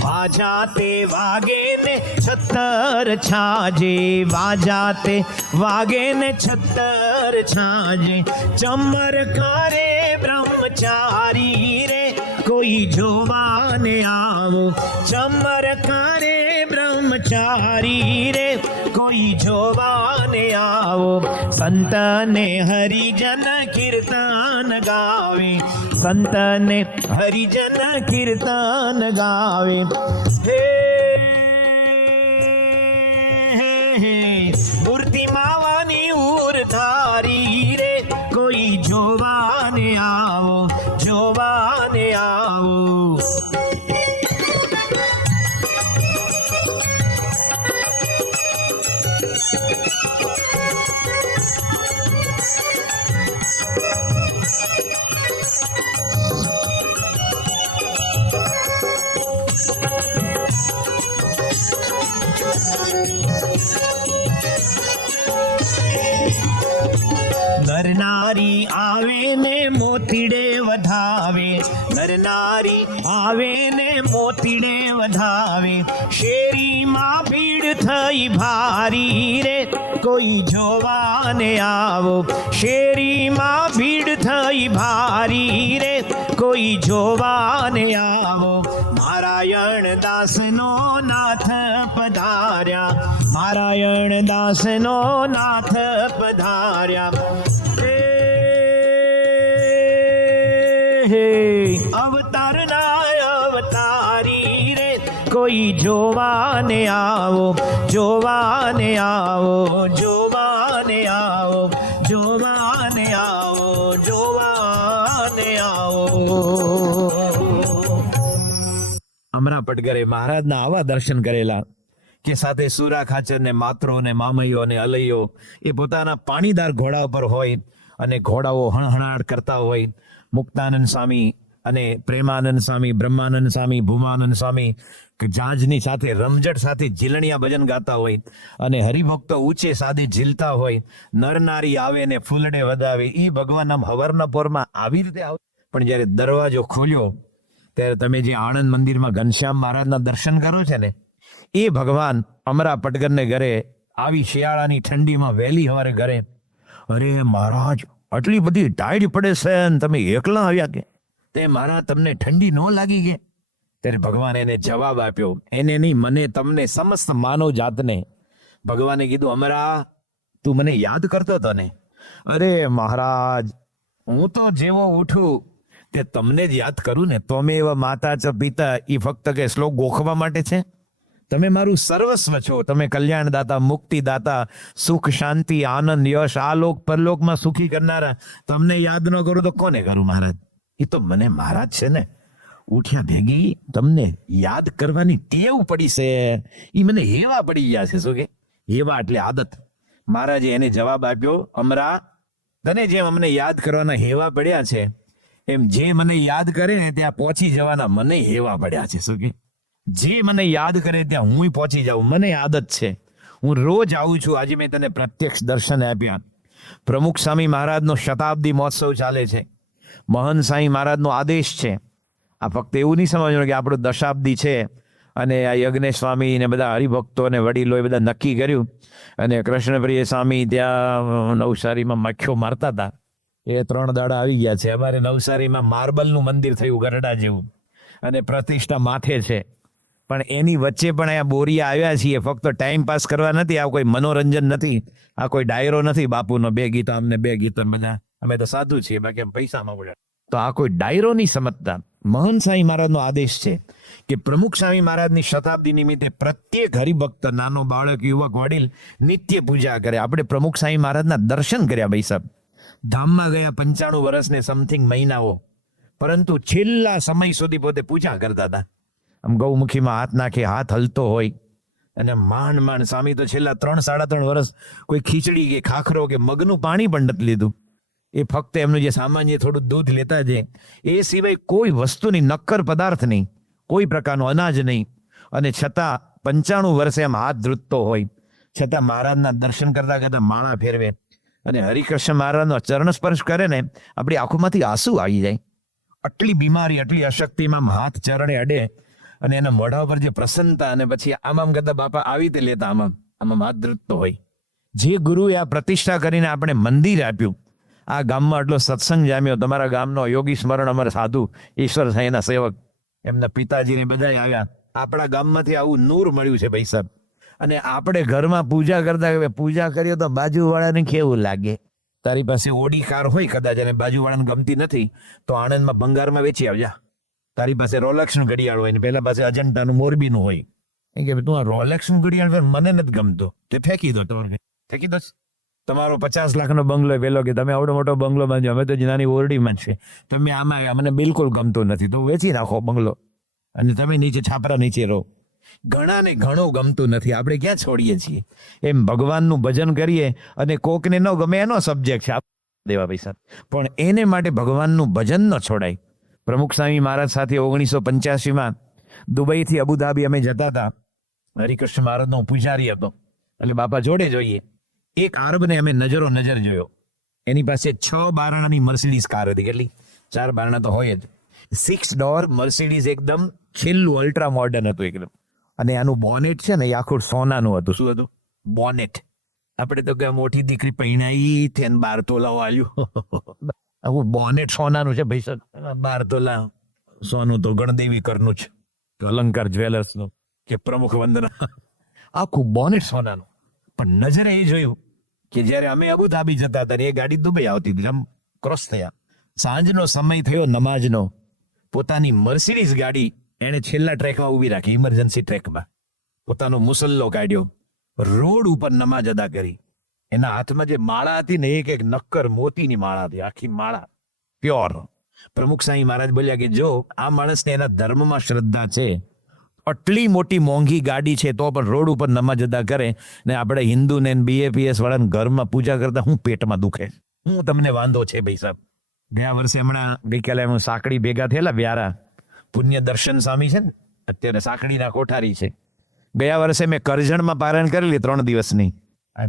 વાજાતે વાગે ને છત્તર છાજે, વાજાતે વાગે ને છત્તર છાજે, ચમરકારે બ્રહ્મચારી રે, કોઈ જોવાને આવો, ચમરકારે બ્રહ્મચારી રે, કોઈ જોવાને આવો. સંતને હરિજન કીર્તન ગાવે, સંતને હરિજન કીર્તન ગાવે, હે મૂર્તિ માવાની ઉરધારી રે, કોઈ જોવાને આવો, જોવાને આવો. નર નારી આવે ને મોતીડે વધાવે, નર નારી આવે ને મોતીડે વધાવે, શેરીમાં ભીડ થઈ ભારી રે, કોઈ જોવાને આવો, શેરીમાં ભીડ થઈ ભારી રે, કોઈ જોવાને આવો. નારાયણ દાસનો નાથ પધાર્યા, નારાયણ દાસનો નાથ પધાર્યા, હે અવતારના અવતારી રે, કોઈ જોવાને આવો, જોવાને આવો, જોવાને આવો, જોવાને આવો, જોવાને આવો. અમરા પટગરે મહારાજના આવા દર્શન કરેલા કે સાથે સુરા ખાચર ને માત્રો ને મામૈયો ને અલૈયો એ પોતાના પાણીદાર ઘોડા ઉપર હોય અને ઘોડાઓ હણહણાટ કરતા હોય. મુક્તાનંદ સ્વામી અને પ્રેમાનંદ સ્વામી, બ્રહ્માનંદ સ્વામી, ભૂમાનંદ સ્વામી જાંજની સાથે રમઝટ સાથે ઝીલણિયા ભજન ગાતા હોય અને હરિભક્તો ઊંચે સાદે ઝીલતા હોય. નર નારી આવે ને ફૂલડે વધાવે, એ ભગવાનના હવરના પોરમાં આવી રીતે આવે. પણ જ્યારે દરવાજો ખોલ્યો ત્યારે તમે જે આણંદ મંદિરમાં ઘનશ્યામ મહારાજના દર્શન કરો છે ને, એ ભગવાન અમરા પટગરને ઘરે આવી શિયાળાની ઠંડીમાં વહેલી સવારે ઘરે, અરે મહારાજ આટલી બધી ટાઈડ પડે છે ને તમે એકલા આવ્યા કે તે મહારાજ તમને ઠંડી ન લાગી કે? ત્યારે ભગવાન એને જવાબ આપ્યો, એને નહીં મને તમને સમસ્ત માનવ જાતને ભગવાને કીધું, અમરા તું મને યાદ કરતો હતો ને? અરે મહારાજ હું તો જેવો ઉઠું તે તમને જ યાદ કરું ને. તમે એવા માતા ચ પિતા એ ફક્ત કે શ્લોક ગોખવા માટે છે? તમે મારું સર્વસ્વ છો. તમે કલ્યાણદાતા, મુક્તિદાતા, સુખ, શાંતિ, આનંદ, યશ, આલોક પરલોકમાં સુખી કરનારા. તમને યાદ ન કરું તો કોને કરું મહારાજ? એ તો મને મહારાજ છે ને. ઉઠ્યા ભેગી તમને યાદ કરવાની ટેવ પડી છે, એ મને હેવા પડી ગયા છે. શું કે હેવા એટલે આદત. મહારાજે એને જવાબ આપ્યો, અમરા તને જેમ અમને યાદ કરવાના હેવા પડ્યા છે એમ જે મને યાદ કરે ને ત્યાં પહોંચી જવાના મને હેવા પડ્યા છે. શું કે જે મને યાદ કરે ત્યાં હું પહોંચી જાઉં, મને આદત છે. હું રોજ આવું છું. આજે મેં તને પ્રત્યક્ષ દર્શન આપ્યા. પ્રમુખ સ્વામી મહારાજનો શતાબ્દી મહોત્સવ ચાલે છે. મહંત સાંઈ મહારાજનો આદેશ છે. આ ફક્ત એવું નહીં સમજવાનું કે આપણું દશાબ્દી છે અને આ યજ્ઞેશ સ્વામી ને બધા હરિભક્તો અને વડીલો એ બધા નક્કી કર્યું અને કૃષ્ણપ્રિય સ્વામી ત્યાં નવસારીમાં મખ્યો મારતા હતા એ 3 દાડા આવી ગયા છે. અમારે નવસારીમાં માર્બલનું મંદિર થયું ગરડા જેવું, અને પ્રતિષ્ઠા માથે છે. પણ એની વચ્ચે પણ અહીંયા બોરિયા આવ્યા છીએ ફક્ત ટાઈમ પાસ કરવા નથી. આ કોઈ મનોરંજન નથી, આ કોઈ ડાયરો નથી બાપુનો 2 ગીત અમને 2 ગીત બધા. અમે તો સાધુ છીએ, બાકી અમે પૈસામાં પડ્યા. તો આ કોઈ ડાયરો નહીં સમજતા. મહંત સ્વામી મહારાજનો આદેશ છે કે પ્રમુખ સ્વામી મહારાજની શતાબ્દી નિમિત્તે પ્રત્યેક હરિભક્ત, નાનો બાળક, યુવક, વડીલ નિત્ય પૂજા કરે. આપણે પ્રમુખ સ્વામી મહારાજના દર્શન કર્યા ભાઈ સાહેબ. ધામમાં ગયા 95 વર્ષને સમથિંગ મહિનાઓ, પરંતુ છેલ્લા સમય સુધી પોતે પૂજા કરતા હતા. આમ ગૌમુખીમાં હાથ નાખે, હાથ હલતો હોય, અને માંડ સ્વામી તો છેલ્લા 3-3.5 વર્ષ કોઈ ખીચડી કે ખાખરો કે મગનું પાણી પણ નથી લીધું. એ ફક્ત એમનું જે સામાન્ય થોડું દૂધ લેતા છે, એ સિવાય કોઈ વસ્તુની, નક્કર પદાર્થ નહીં, કોઈ પ્રકારનું અનાજ નહીં. અને છતાં 95 વર્ષે એમ હાથ ધ્રુજતો હોય, છતાં મહારાજના દર્શન કરતા કરતા માળા ફેરવે, અને હરિકૃષ્ણ મહારાજનો ચરણ સ્પર્શ કરે ને આપણી આંખોમાંથી આંસુ આવી જાય. આટલી બીમારી, આટલી અશક્તિમાં હાથ ચરણે અડે, અને એના મોઢા ઉપર જે પ્રસન્નતા, અને પછી આમ કરતા બાપા આવી તે લેતા આમ હાથ ધ્રુજતો હોય. જે ગુરુએ આ પ્રતિષ્ઠા કરીને આપણે મંદિર આપ્યું, આ ગામમાં આટલો સત્સંગ જામ્યો. તમારા ગામનો યોગી સ્મરણ અમર સાધુ ઈશ્વર સાંઈના સેવક, એમના પિતાજીને બધા આવ્યા. આપણા ગામમાંથી આવું નૂર મળ્યું છે ભાઈ સાહેબ. અને આપણે ઘરમાં પૂજા કરતા, પૂજા કરીએ તો બાજુવાળાને કેવું લાગે? તારી પાસે ઓડી કાર હોય કદાચ, અને બાજુવાળાને ગમતી નથી, તો આણંદમાં ભંગારમાં વેચી આવજા. તારી પાસે રોલેક્સનું ઘડિયાળ હોય ને પેલા પાસે અજંટાનું મોરબીનું હોય, એ કે તું આ રોલેક્સનું ઘડિયાળ મને નથી ગમતો, તે ફેંકી દો. તમારે ફેંકી દો. તમારો 50 લાખનો બંગલો પેલો કે તમે આવડો મોટો બંગલો બાંધ્યો, અમે તો નાની ઓરડીમાં છે, તમે આમાં આવ્યા, મને બિલકુલ ગમતું નથી, તો વેચી નાખો બંગલો, અને તમે નીચે છાપરા નીચે રહો. ઘણાને ઘણું ગમતું નથી, આપણે ક્યાં છોડીએ છીએ? એમ ભગવાનનું ભજન કરીએ, અને કોકને ન ગમે એનો સબ્જેક્ટ છે દેવા પૈસા, પણ એને માટે ભગવાનનું ભજન ન છોડાય. પ્રમુખ સ્વામી મહારાજ સાથે 1985માં દુબઈથી અબુધાબી અમે જતા હતા. હરિકૃષ્ણ મહારાજનો પૂજારી હતો, એટલે બાપા જોડે જોઈએ. એક આરબને અમે નજરો નજર જોયો. એની પાસે 6 બારણાની મર્સિડીઝ કાર હતી. કેટલી? 4 બારણા તો હોય જ. 6 ડોર મર્સિડીઝ, એકદમ છેલ્લું અલ્ટ્રા મોડર્ન હતું એકદમ. અને આનું બોનેટ છે ને એ આખું સોનાનું હતું. શું હતું? બોનેટ. આપણે તો કે મોટી દીકરી પૈણાઈ થઈને 12 તોલા વાળ્યું. આખું બોનેટ સોનાનું છે ભાઈ સર. 12 તોલા સોનું તો ગણદેવી કરનું છે, અલંકાર જ્વેલર્સનું કે પ્રમુખ વંદના, આખું બોનેટ સોનાનું. પણ નજરે એ જોયું કે જ્યારે અમે અબુધાબી જતા હતા, એ ગાડી દુબઈ આવતી હતી, આમ ક્રોસ થયા. સાંજનો સમય થયો નમાજનો. પોતાની મર્સિડીઝ ગાડી એને છેલ્લા ટ્રેકમાં ઊભી રાખી, ઇમરજન્સી ટ્રેકમાં. પોતાનો મુસલ્લો કાઢ્યો, રોડ ઉપર નમાજ અદા કરી. એના હાથમાં જે માળા હતી ને, એક નક્કર મોતીની માળા હતી, આખી માળા પ્યોર. પ્રમુખ સ્વામી મહારાજ બોલ્યા કે જો આ માણસને એના ધર્મમાં શ્રદ્ધા છે, આટલી મોટી મોંઘી ગાડી છે, તો પણ રોડ ઉપર નમાજ અદા કરે, ને આપણે હિન્દુને BAPS વાળાને ઘરમાં પૂજા કરતા હું પેટમાં દુખે? હું તમને વાંધો છે ભાઈ સાહેબ? ગયા વર્ષે ગઈકાલે હું સાંકડી ભેગા થયેલા વ્યારા. પુણ્ય દર્શન સ્વામી છે ને, અત્યારે સાંકડીના કોઠારી છે. ગયા વર્ષે મેં કરજણમાં પારાયણ કરેલી 3 દિવસની.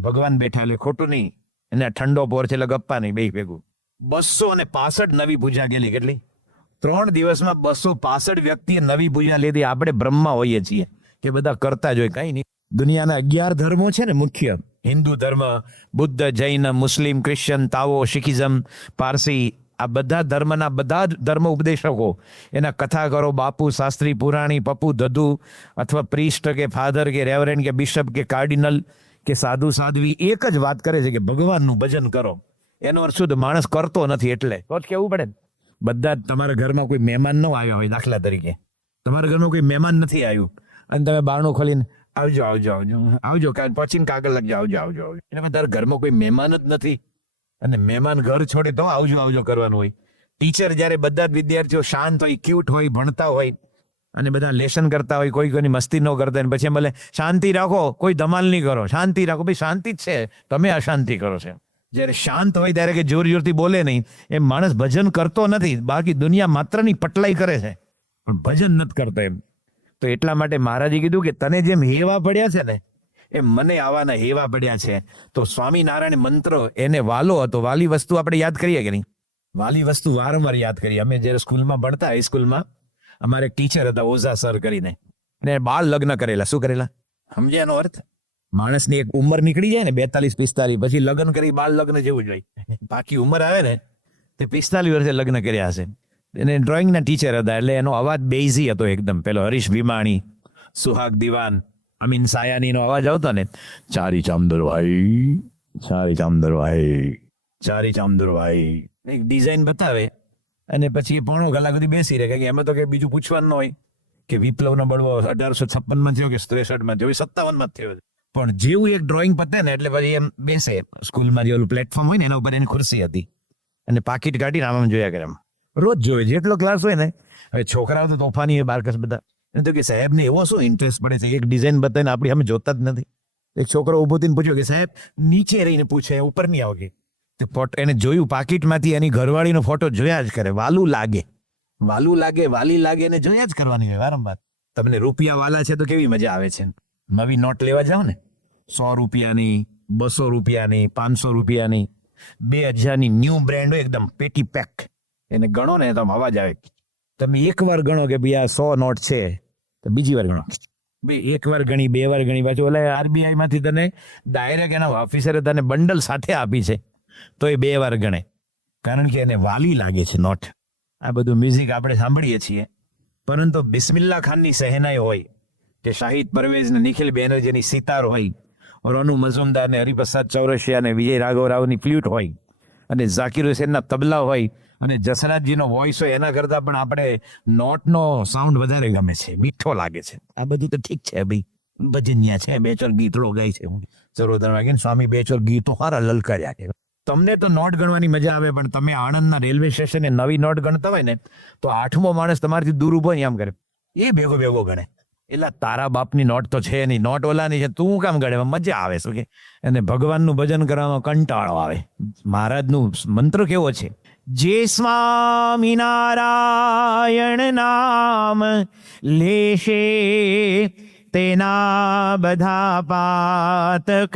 ભગવાન બેઠા, એટલે ખોટું નહીં, એને ઠંડો પોર છે એટલે ગપ્પા નહીં, બે ભેગું. 265 નવી પૂજા ગયેલી. કેટલી? 3 દિવસમાં 265 વ્યક્તિએ નવી પૂજા લીધી. આપણે બ્રહ્મા હોઈએ છીએ કે બધા કરતા જ હોય, કઈ નહીં. દુનિયાના 11 ધર્મો છે ને મુખ્ય: હિન્દુ ધર્મ, બુદ્ધ, જૈન, મુસ્લિમ, ક્રિશ્ચન, તાઓ, શીખિઝમ, પારસી. આ બધા ધર્મના બધા જ ધર્મ ઉપદેશકો એના કથા કરો. બાપુ, શાસ્ત્રી, પુરાણી, પપ્પુ, દધુ, અથવા પ્રિસ્ટ કે ફાધર કે રેવરેન્ડ કે બિશપ કે કાર્ડિનલ કે સાધુ સાધ્વી એક જ વાત કરે છે કે ભગવાનનું ભજન કરો. એનો અર્થ શું? માણસ કરતો નથી એટલે તો જ કેવું પડે. બધા જ તમારા ઘરમાં કોઈ મહેમાન ન આવ્યા હોય, દાખલા તરીકે તમારા ઘરમાં કોઈ મહેમાન નથી આવ્યું, અને તમે બારણું ખોલીને આવજો આવજો આવજો આવજો પછી કાગળ લખજો આવજો આવજો આવજો. એટલે તારા ઘરમાં કોઈ મહેમાન જ નથી, અને મહેમાન ઘર છોડે તો આવજો આવજો કરવાનું હોય. ટીચર જ્યારે બધા જ વિદ્યાર્થીઓ શાંત હોય, ક્યુટ હોય, ભણતા હોય, અને બધા લેસન કરતા હોય, કોઈ કોઈની મસ્તી ન કરતા હોય, પછી બોલે શાંતિ રાખો, કોઈ ધમાલ નહીં કરો, શાંતિ રાખો. ભાઈ શાંતિ જ છે, તમે અશાંતિ કરો છો. જ્યારે શાંત હોય ત્યારે કે જોર જોરથી બોલે નહીં, એમ માણસ ભજન કરતો નથી. બાકી દુનિયા માત્રની પટલાઈ કરે છે, પણ ભજન નથી કરતો એમ. તો એટલા માટે મહારાજે કીધું કે તને જેમ હેવા પડ્યા છે ને, એમ મને આવાના હેવા પડ્યા છે. તો સ્વામિનારાયણ મંત્ર એને વાલો હતો. વાલી વસ્તુ આપણે યાદ કરીએ કે નહીં? વાલી વસ્તુ વારંવાર યાદ કરીએ. અમે જ્યારે સ્કૂલમાં ભણતા, હાઈસ્કૂલમાં, અમારે ટીચર હતા ઓઝા સર કરીને, ને બાળ લગ્ન કરેલા. શું કરેલા? સમજ્યા એનો અર્થ? માણસની એક ઉંમર નીકળી જાય ને 42-45, પછી લગ્ન કરી બાળ લગ્ન જેવું જ હોય. બાકી ઉંમર આવે ને તે 45 વર્ષે લગ્ન કર્યા હશે. એને ડ્રોઈંગના ટીચર હતા એટલે એનો અવાજ બેઝી હતો એકદમ. પેલો હરીશ ભીમાણી, સુહાગ દિવાન, અમીન સાયાનીનો અવાજ આવતો ને, ચારી ચામદર ભાઈ, ચારી ચામદર ભાઈ, ચારી ચામદર ભાઈ, એક ડિઝાઇન બતાવે અને પછી એ પોણો કલાક સુધી બેસી રહે. કે એમાં તો કે બીજું પૂછવાનું ન હોય કે વિપ્લવનો બળવો 1856 થયો કે 63 થયો, 57 થયો. પણ જેવું એક ડ્રોઈંગ પતે ને એટલે પછી એમ બેસે. સ્કૂલમાં જે ઓલું પ્લેટફોર્મ હોય ને એના ઉપર એની ખુરશી હતી અને પાકીટ કાઢીને આમ જોયા કરે. એમ રોજ જોવે, જેટલો ક્લાસ હોય ને. હવે છોકરાઓ તો તોફાની હોય બારકસ બધા. એ તો કે સાહેબને એવો શું ઇન્ટરેસ્ટ પડે છે, એક ડિઝાઇન બતાવીને આપણી અમે જોતા જ નથી. એક છોકરો ઉભો થઈને પૂછ્યો કે સાહેબ નીચે રહીને પૂછે, ઉપર નહીં આવો કે. તે ફોટો એને જોયું પાકીટમાંથી, એની ઘરવાળીનો ફોટો જોયા જ કરે. વાલું લાગે, વાલું લાગે, વાલી લાગે એને જોયા જ કરવાની હોય વારંવાર. તમને રૂપિયા વાલા છે તો કેવી મજા આવે છે. નવી નોટ લેવા જાઓ ને, 100 રૂપિયાની, 200 રૂપિયાની, 500 રૂપિયાની, 2000ની ન્યૂ બ્રાન્ડ હોય એકદમ પેટી પેક, એને ગણો ને તો આમ અવાજ આવે. તમે એકવાર ગણો કે ભાઈ આ 100 નોટ છે, તો બીજી વાર ગણો. ભાઈ એક વાર ગણી, 2 વાર ગણી, પાછું ઓલા આરબીઆઈ માંથી તને ડાયરેક્ટ એના ઓફિસરે તને બંડલ સાથે આપી છે તો એ 2 વાર ગણે, કારણ કે એને વાલી લાગે છે નોટ. આ બધું મ્યુઝિક આપણે સાંભળીએ છીએ, પરંતુ બિસ્મિલ્લા ખાનની શહેનાઈ હોય કે શાહિદ પરવેઝ ને નિખિલ બેનર્જીની સિતાર હોય, ઓર અનુ મઝુમદાર ને હરિપ્રસાદ ચૌરસિયા ને વિજય રાઘવરાવની ફ્લ્યુટ હોય, અને ઝાકિર હુસેનના તબલા હોય, અને જસરાજજીનો વોઇસ હોય, એના કરતા પણ આપણે નોટનો સાઉન્ડ વધારે ગમે છે, મીઠો લાગે છે. આ બધું તો ઠીક છે ભાઈ, ભજનિયા છે, 2-4 ગીતો ગાય છે. ચરોતર વાગે સ્વામી 2-4 ગીતો સારા લલકાર્યા છે. તમને તો નોટ ગણવાની મજા આવે, પણ તમે આણંદના રેલવે સ્ટેશને નવી નોટ ગણતા હોય ને તો 8મો માણસ તમારાથી દૂર ઉભો આમ કરે, એ ભેગો ભેગો ગણે. એટલે તારા બાપની નોટ તો છે નહીં, નોટ ઓલાની છે, તું કામ ગણે? મજા આવે શું કે. અને ભગવાનનું ભજન કરવામાં કંટાળો આવે. મહારાજનું મંત્ર કેવો છે, જે સ્વામિનારાયણ નામ લેશે તેના બધા પાતક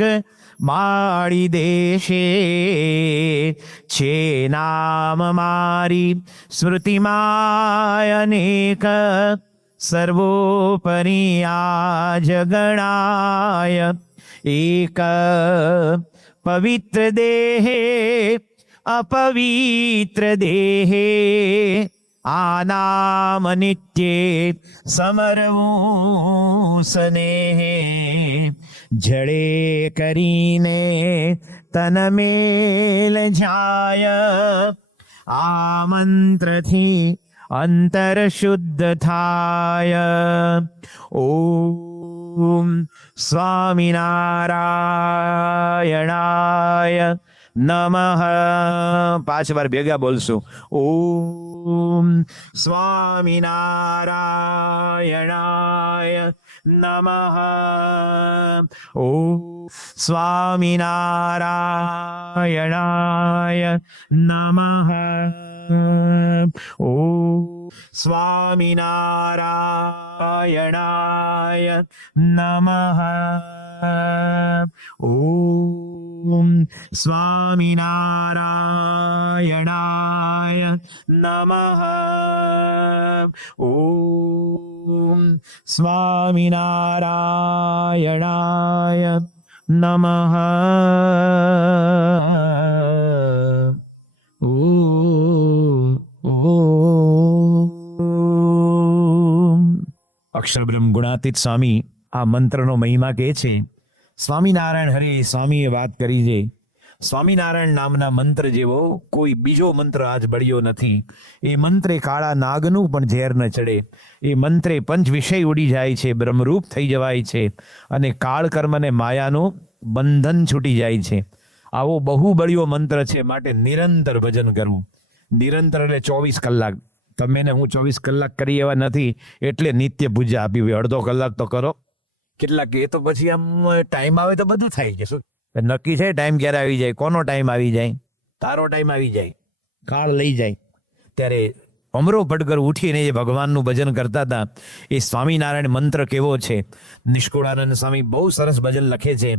માળી દેશે. છે નામ મારી સ્મૃતિમાં અનેક, સર્વોપરી આજ ગણાય. એક પવિત્ર દેહે અપવિત્ર દેહે, આ નામ નિત્યે સમરવું સ્નેહે. જડે કરીને તન મેલ જાય, આ મંત્રથી અંતર શુદ્ધ થાય. ઓમ સ્વામિનારાયણાય નમઃ. 5 વાર ભેગા બોલશું. ઓમ સ્વામિનારાયણાય નમઃ. ઓમ સ્વામિનારાયણાય નમઃ. ઓમ સ્વામિનારાયણાય નમઃ. ઓમ સ્વામિનારાયણાય નમઃ. ઓમ સ્વામિનારાયણાય નમઃ. અક્ષર બ્રહ્મ ગુણાતીત સ્વામી આ મંત્રનો મહિમા કહે છે. સ્વામિનારાયણ હરે સ્વામીએ વાત કરી છે, સ્વામિનારાયણ નામના મંત્ર જેવો કોઈ બીજો મંત્ર આજ બળ્યો નથી. એ મંત્રે કાળા નાગનું પણ ઝેર ન ચડે. એ મંત્રે પંચ વિષય ઉડી જાય છે, બ્રહ્મરૂપ થઈ જવાય છે, અને કાળ કર્મને માયાનું બંધન છૂટી જાય છે. આવો બહુ બળ્યો મંત્ર છે, માટે નિરંતર ભજન કરવું. નિરંતર એટલે 24 કલાક. તમે ને હું 24 કલાક કરી એવા નથી, એટલે નિત્ય પૂજા આપી હોય. અડધો કલાક તો કરો, કેટલાક એ તો પછી આમ ટાઈમ આવે તો બધું થાય છે. શું નક્કી છે ટાઈમ ક્યારે આવી જાય? કોનો ટાઈમ આવી જાય? તારો ટાઈમ આવી જાય, કાળ લઈ જાય. ત્યારે અમરો ભટકર ઉઠીને જે ભગવાનનું ભજન કરતા હતા, એ સ્વામિનારાયણ મંત્ર કેવો છે. નિષ્કુળાનંદ સ્વામી બહુ સરસ ભજન લખે છે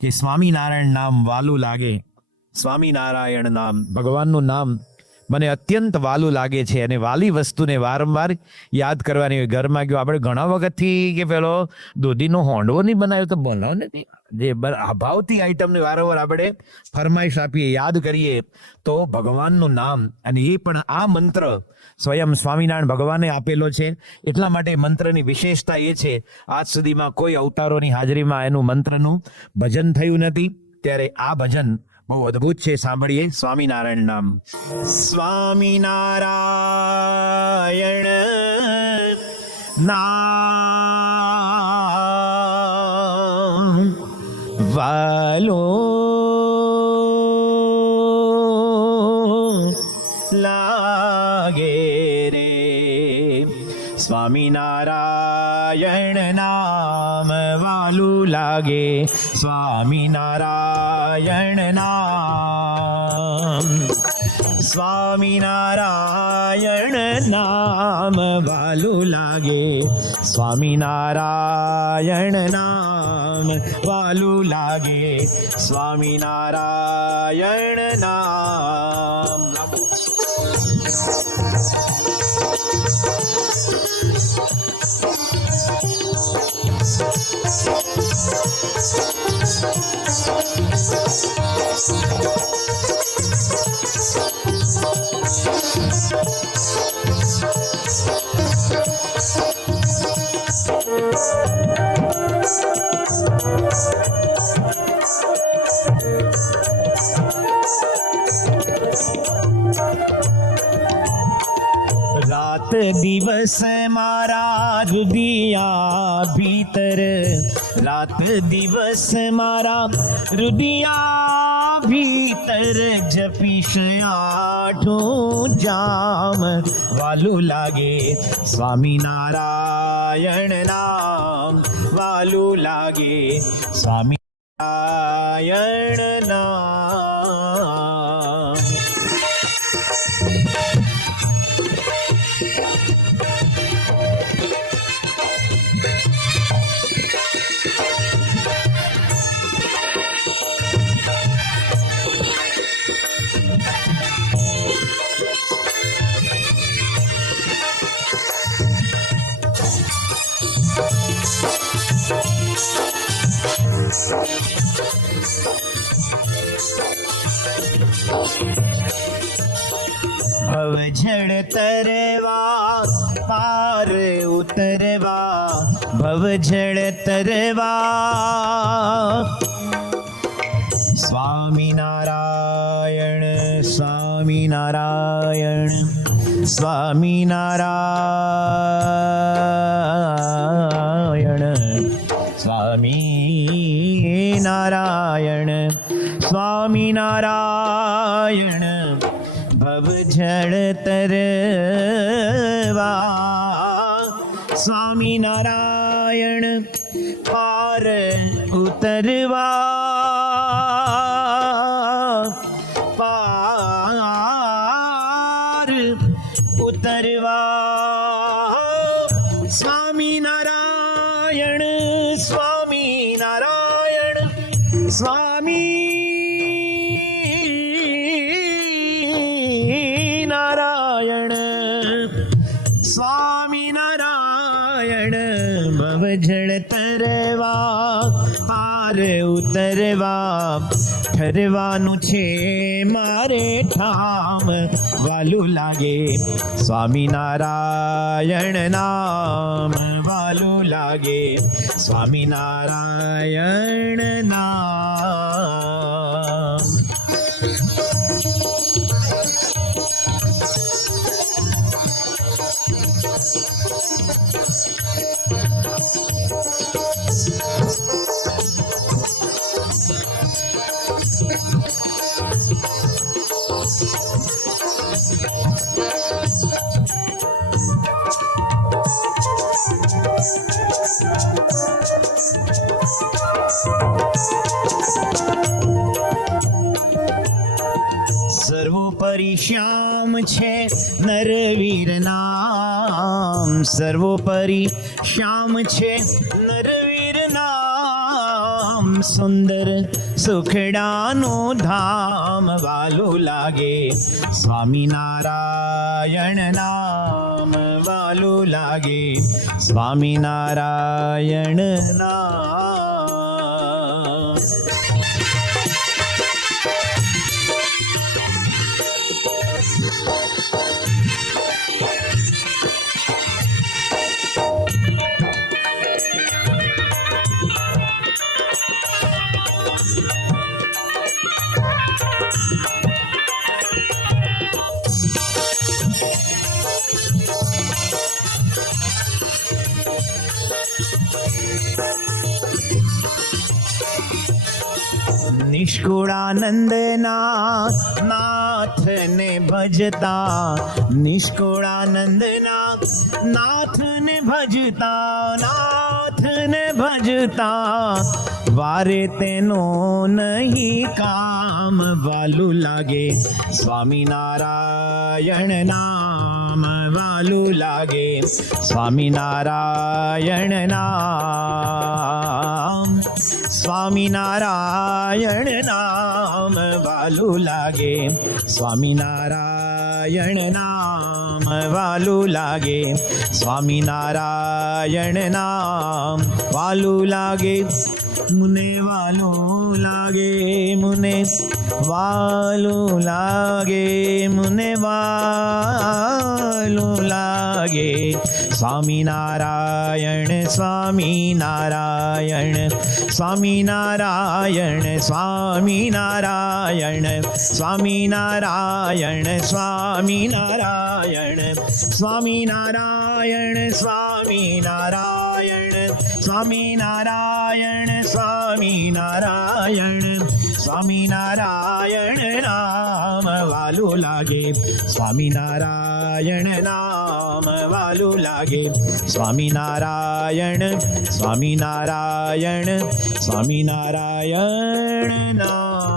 કે સ્વામિનારાયણ નામ વાલું લાગે. સ્વામિનારાયણ નામ, ભગવાનનું નામ મને અત્યંત વાલું લાગે છે. અને વાલી વસ્તુને વારંવાર યાદ કરવાની હોય. ઘરમાં ગયો આપણે ઘણા વખતથી કે પેલો દૂધીનો હોંડવો નહીં બનાવ્યો તો બનાવો નથી, જે અભાવથી આઈટમને વારંવાર આપણે ફરમાઈશ આપીએ, યાદ કરીએ તો ભગવાનનું નામ, અને એ પણ આ મંત્ર સ્વયં સ્વામિનારાયણ ભગવાને આપેલો છે. એટલા માટે મંત્રની વિશેષતા એ છે, આજ સુધીમાં કોઈ અવતારોની હાજરીમાં એનું મંત્રનું ભજન થયું નથી. ત્યારે આ ભજન બહુ અદ્ભુત છે, સાંભળીએ. સ્વામિનારાયણ નામ. સ્વામિનારાયણ નામ વાલો લાગે રે. સ્વામિનારાયણ નામ વાલું લાગે. સ્વામિનારાયણ નામ. સ્વામિનારાયણ નામ વાલું લાગે. સ્વામિનારાયણ નામ વાલું લાગે. સ્વામિનારાયણ નામ. રાત દિવસ મારા રુદિયા ભીતર, રાત દિવસ મારા રુદિયા ભીતર જપીશ આઠું જામ વાલું લાગે. સ્વામિનારાયણ નામ વાલું લાગે. સ્વામિનારાયણ નામ. ભવજળ તરવા પાર ઉતરવા, ભવજળ તરવા. સ્વામિનારાયણ સ્વામિનારાયણ સ્વામિનારાયણ સ્વામિનારાયણ સ્વામિનારાયણ. ભવજળ તરવા સ્વામિનારાયણ પાર ઉતરવા, પાર ઉતરવા. સ્વામિનારાયણ સ્વામિનારાયણ સ્વામિનારાયણ સ્વામિનારાયણ. ભવજળ તરવા પાર ઉતરવા, ઠરવાનું છે મારે ઠામ વાલું લાગે. સ્વામિનારાયણ નામ વાલું લાગે. સ્વામિનારાયણ નામ. સર્વોપરી શ્યામ છે નરવીર નામ, સર્વોપરી શ્યામ છે નરવીર નામ. સુંદર સુખડાનું ધામ વાલું લાગે સ્વામિનારાયણ નામ વાલું લાગે સ્વામિનારાયણ નામ. નિષ્કુળાનંદના નાથને ભજતા નિષ્કુળાનંદના નાથને ભજતા વારે તેનો નહીં કામ વાલું લાગે સ્વામિનારાયણ નામ વાલું લાગે સ્વામિનારાયણ નામ સ્વામિનારાયણ નામ વાલું લાગે સ્વામિનારાયણ નામ વાલું લાગે સ્વામિનારાયણ નામ વાલું લાગે મુને વાલું લાગે મુને વાલું લાગે મુને વાલું લાગે સ્વામિનારાયણ સ્વામિનારાયણ સ્વામિનારાયણ સ્વામિનારાયણ સ્વામિનારાયણ સ્વામિનારાયણ સ્વામિનારાયણ સ્વામિનારાયણ સ્વામિનારાયણ સ્વામિનારાયણ સ્વામિનારાયણ નામ વાલું લાગે સ્વામિનારાયણ નામ વાલું લાગે સ્વામિનારાયણ સ્વામિનારાયણ સ્વામિનારાયણ નામ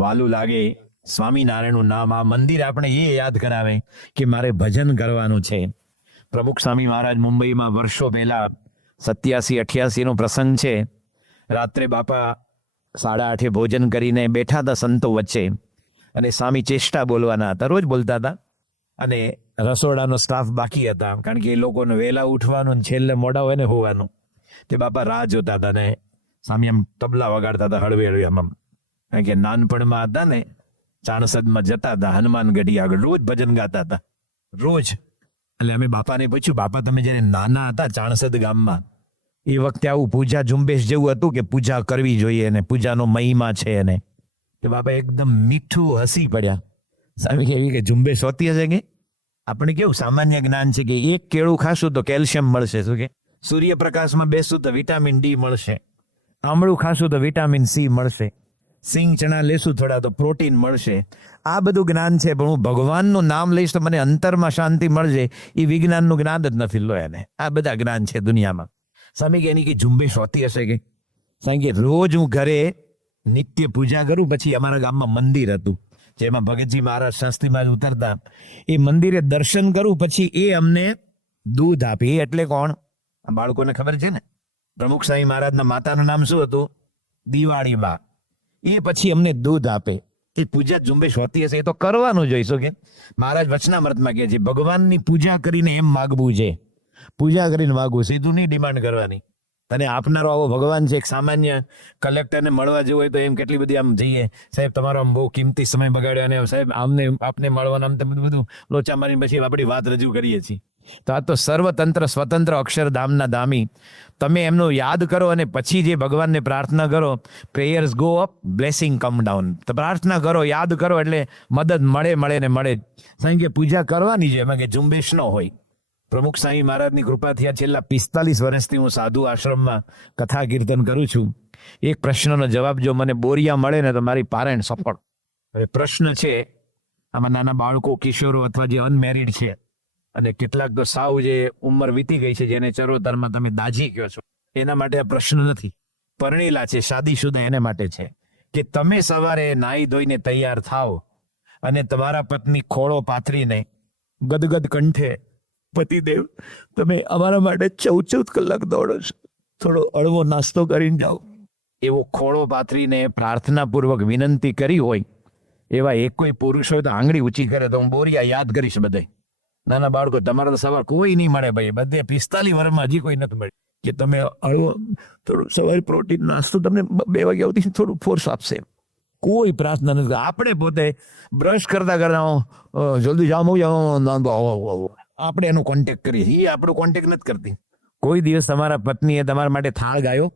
વાલું લાગે સ્વામિનારાયણનું નામ. આ મંદિર આપણે એ યાદ કરાવે કે મારે ભજન કરવાનું છે. પ્રમુખ સ્વામી મહારાજ મુંબઈમાં વર્ષો પહેલા 87-88 નો પ્રસંગ છે. રાત્રે બાપા 8:30 ભોજન કરીને બેઠા હતા સંતો વચ્ચે અને સ્વામી ચેષ્ટા બોલવાના હતા, રોજ બોલતા હતા અને રસોડાનો સ્ટાફ બાકી હતા કારણ કે એ લોકોને વહેલા ઉઠવાનું છેલ્લે મોડા હોય ને હોવાનું. તે બાપા રાહ જોતા હતા ને સ્વામી આમ તબલા વગાડતા હતા હળવે હળવે આમ, કારણ કે નાનપણમાં હતા ને ચાણસદમાં જતા હતા હનુમાન ગઢી આગળ રોજ ભજન ગાતા હતા રોજ. એટલે અમે બાપાને પૂછ્યું, બાપા તમે જ્યારે નાના હતા ચાણસદ ગામમાં એ વખતે આવું પૂજા ઝુંબેશ જેવું હતું કે પૂજા કરવી જોઈએ ને પૂજાનો મહિમા છે ને? તો બાપા એકદમ મીઠું હસી પડ્યા. સ્વામી કેવી કે ઝુંબેશ હોતી હશે કે આપણે કેવું સામાન્ય જ્ઞાન છે કે એક કેળું ખાશું તો કેલ્શિયમ મળશે, શું કે સૂર્યપ્રકાશમાં બેસું તો વિટામિન ડી મળશે, આમળું ખાશું તો વિટામિન સી મળશે, સિંગ ચણા લેશું થોડા તો પ્રોટીન મળશે. આ બધું જ્ઞાન છે, પણ હું ભગવાનનું નામ લઈશ તો મને અંતરમાં શાંતિ મળશે, એ વિજ્ઞાનનું જ્ઞાન જ નથી. લો એને આ બધા જ્ઞાન છે દુનિયામાં. સ્વામી કે એની કે ઝુંબેશ હોતી હશે કે? સ્વામી કે રોજ હું ઘરે નિત્ય પૂજા કરું, પછી અમારા ગામમાં મંદિર હતું જેમાં ભગતજી મહારાજ શાસ્ત્રી મહારાજ ઉતરતા, એ મંદિરે દર્શન કરું પછી એ અમને દૂધ આપે. એ એટલે કોણ? આ બાળકોને ખબર છે ને, પ્રમુખ સ્વામી મહારાજના માતાનું નામ શું હતું? દિવાળીબા. એ પછી અમને દૂધ આપે. એ પૂજા ઝુંબેશ હોતી હશે, એ તો કરવાનું જોઈશું કે મહારાજ વચનામૃતમાં કહે છે ભગવાનની પૂજા કરીને એમ માગવું છે, પૂજા કરીને માગવું, સીધું નહીં ડિમાન્ડ કરવાની. અને આપનારો આવો ભગવાન છે. એક સામાન્ય કલેક્ટરને મળવા જેવું હોય તો એમ કેટલી બધી આમ જઈએ, સાહેબ તમારો આમ બહુ કિંમતી સમય બગાડ્યો અને સાહેબ આમને આપને મળવાનું આમ તમે બધું લોચા મારીને પછી આપણી વાત રજૂ કરીએ છીએ. તો આ તો સર્વતંત્ર સ્વતંત્ર અક્ષરધામના ધામી, તમે એમનું યાદ કરો અને પછી જે ભગવાનને પ્રાર્થના કરો, prayers go up, blessing come down. તો પ્રાર્થના કરો, યાદ કરો એટલે મદદ મળે ને મળે. કારણ કે પૂજા કરવાની છે, એમાં કે ઝુંબેશ ન હોય. પ્રમુખ સ્વામી મહારાજની કૃપાથી આ છેલ્લા 45 વર્ષથી હું સાધુ આશ્રમમાં કથા કીર્તન કરું છું. એક પ્રશ્નનો જવાબ જો મને બોરિયા મળે ને તો મારી પારાયણ સફળ. હવે પ્રશ્ન છે, આમાં નાના બાળકો, કિશોરો અથવા જે અનમેરિડ છે અને કેટલાક તો સાવ જે ઉંમર વીતી ગઈ છે, જેને ચરોતરમાં તમે દાજી કહો છો, એના માટે આ પ્રશ્ન નથી. પરણેલા છે, શાદીશુદા, એને માટે છે કે તમે સવારે નાહી ધોઈને તૈયાર થાવ અને તમારા પત્ની ખોળો પાથરીને ગદગદ કંઠે પતિદેવ તમે અમારા માટે 14 કલાક દોડો છો, થોડો હળવો નાસ્તો કરીને જાઓ. એવો ખોળો પાથરીને પ્રાર્થનાપૂર્વક વિનંતી કરી હોય એવા એક કોઈ પુરુષ હોય તો આંગળી ઊંચી કરે તો હું બોરિયા યાદ કરીશ બધે. નાના બાળકો તમારા તો સવાર કોઈ નહીં મળે ભાઈ, બધે 45 વર્ષમાં હજી કોઈ નથી મળ્યું કે તમે હળવો થોડું સવારે પ્રોટીન નાસ્તો તમને 2 વાગ્યા સુધી થોડું ફોર્સ આપશે. કોઈ પ્રાર્થના નથી. આપણે પોતે બ્રશ કરતા કરતા જલ્દી જાઓ આપણે એનો કોન્ટેક્ટ કરીએ, એ આપણો કોન્ટેક્ટ નથી કરતી. કોઈ દિવસ તમારા પત્નીએ તમારા માટે થાળ ગાયો?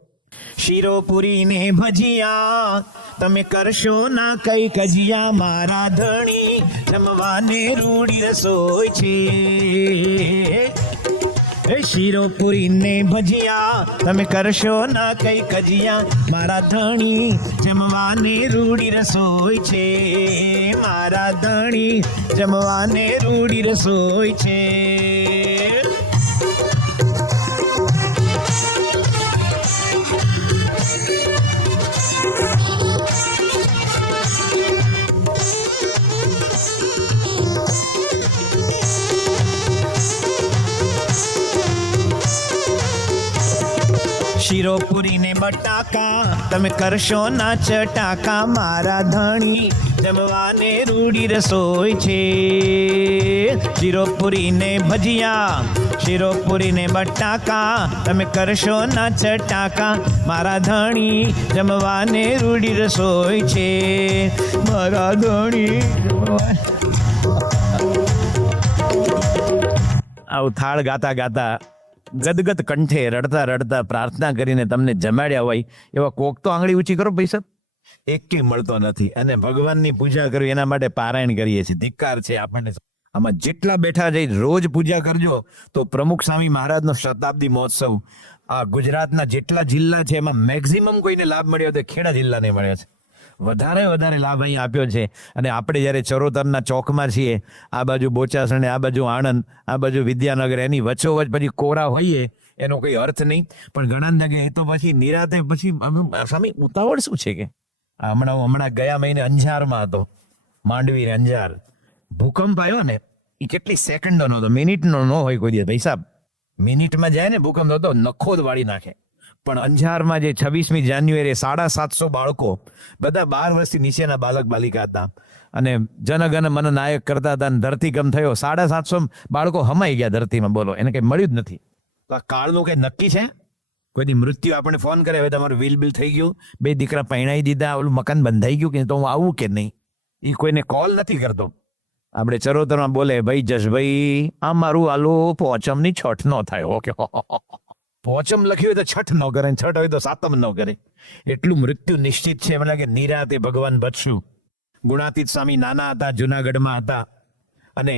શીરો પૂરી ને ભજીયા તમે કરશો ના કઈ કજિયા, મારા ધણી જમવાને રૂડી રસોઈ છે. શીરો પૂરી ને ભજીયા તમે કરશો ના કઈ કજિયા, મારા ધણી જમવાને રૂડી રસોઈ છે, મારા ધણી જમવાને રૂડી રસોઈ છે. શીરો પૂરી ને બટાકા તમે કરશો ના ચટાકા, મારા ધણી જમવાને રૂડી રસોઈ છે. શીરો પૂરી ને ભજીયા, શીરો પૂરી ને બટાકા તમે કરશો ના ચટાકા, મારા ધણી જમવાને રૂડી રસોઈ છે, મારા ધણી. આવું થાળ ગાતા ગાતા ગદગદ કંઠે રડતા રડતા પ્રાર્થના કરીને તમને જમાડ્યા હોય એવા કોક તો આંગળી ઊંચી કરો પૈસા. એકે મળતો નથી. અને ભગવાનની પૂજા કરવી એના માટે પારાયણ કરીએ છીએ. ધિક્કાર છે આપણને. આમાં જેટલા બેઠા જઈ રોજ પૂજા કરજો તો પ્રમુખ સ્વામી મહારાજનો શતાબ્દી મહોત્સવ આ ગુજરાતના જેટલા જિલ્લા છે એમાં મેક્સિમમ કોઈને લાભ મળ્યો તો ખેડા જિલ્લાને મળ્યો છે. વધારે લાભ અહીં આપ્યો છે. અને આપણે જ્યારે ચરોતરના ચોકમાં છીએ, આ બાજુ બોચાસણ, આ બાજુ આણંદ, આ બાજુ વિદ્યાનગર, એની વચ્ચોવચ પછી કોરા હોઈએ એનો કોઈ અર્થ નહીં. પણ ઘણા લાગે એ તો પછી નિરાતે પછી સ્વામી ઉતાવળ શું છે કે હમણાં ગયા મહિને અંજારમાં હતો, માંડવી અંજાર ભૂકંપ આવ્યો ને, એ કેટલી સેકન્ડોનો હતો, મિનિટનો ન હોય કોઈ દિવસ. ભાઈ સાહેબ મિનિટમાં જાય ને ભૂકંપ તો નખો જ વાળી નાખે. પણ અંજારમાં જે 26મી જાન્યુઆરીએ 750 બાળકો, બધા 12 વર્ષથી નીચેના બાલક બાલિકા હતા, અને જનગણ મન નાયક કરતા હતા, અને ધરતીકંપ થયો. 750 બાળકો હમાઈ ગયા ધરતીમાં. બોલો, એને કઈ મળ્યું જ નથી. તો આ કાળનું કઈ નક્કી છે? કોઈની મૃત્યુ આપણે ફોન કરે, હવે તમારું વીલ બિલ થઈ ગયું, 2 દીકરા પરણાઈ દીધા, ઓલું મકાન બંધાઈ ગયું કે તો હું આવું કે નહીં, એ કોઈને કોલ નથી કરતો. આપણે ચરોતરમાં બોલે, ભાઈ જશભાઈ આ મારું આલો પોચમની છઠ ન થાય. ઓકે, પોચમ લખ્યું હોય તો છઠ ન કરે, છઠ હોય તો સાતમ ન કરે. એટલું મૃત્યુ નિશ્ચિત છે. મને લાગે નિરાતે ભગવાન બચશું. ગુણાતીત સ્વામી નાના હતા, જુનાગઢમાં હતા, અને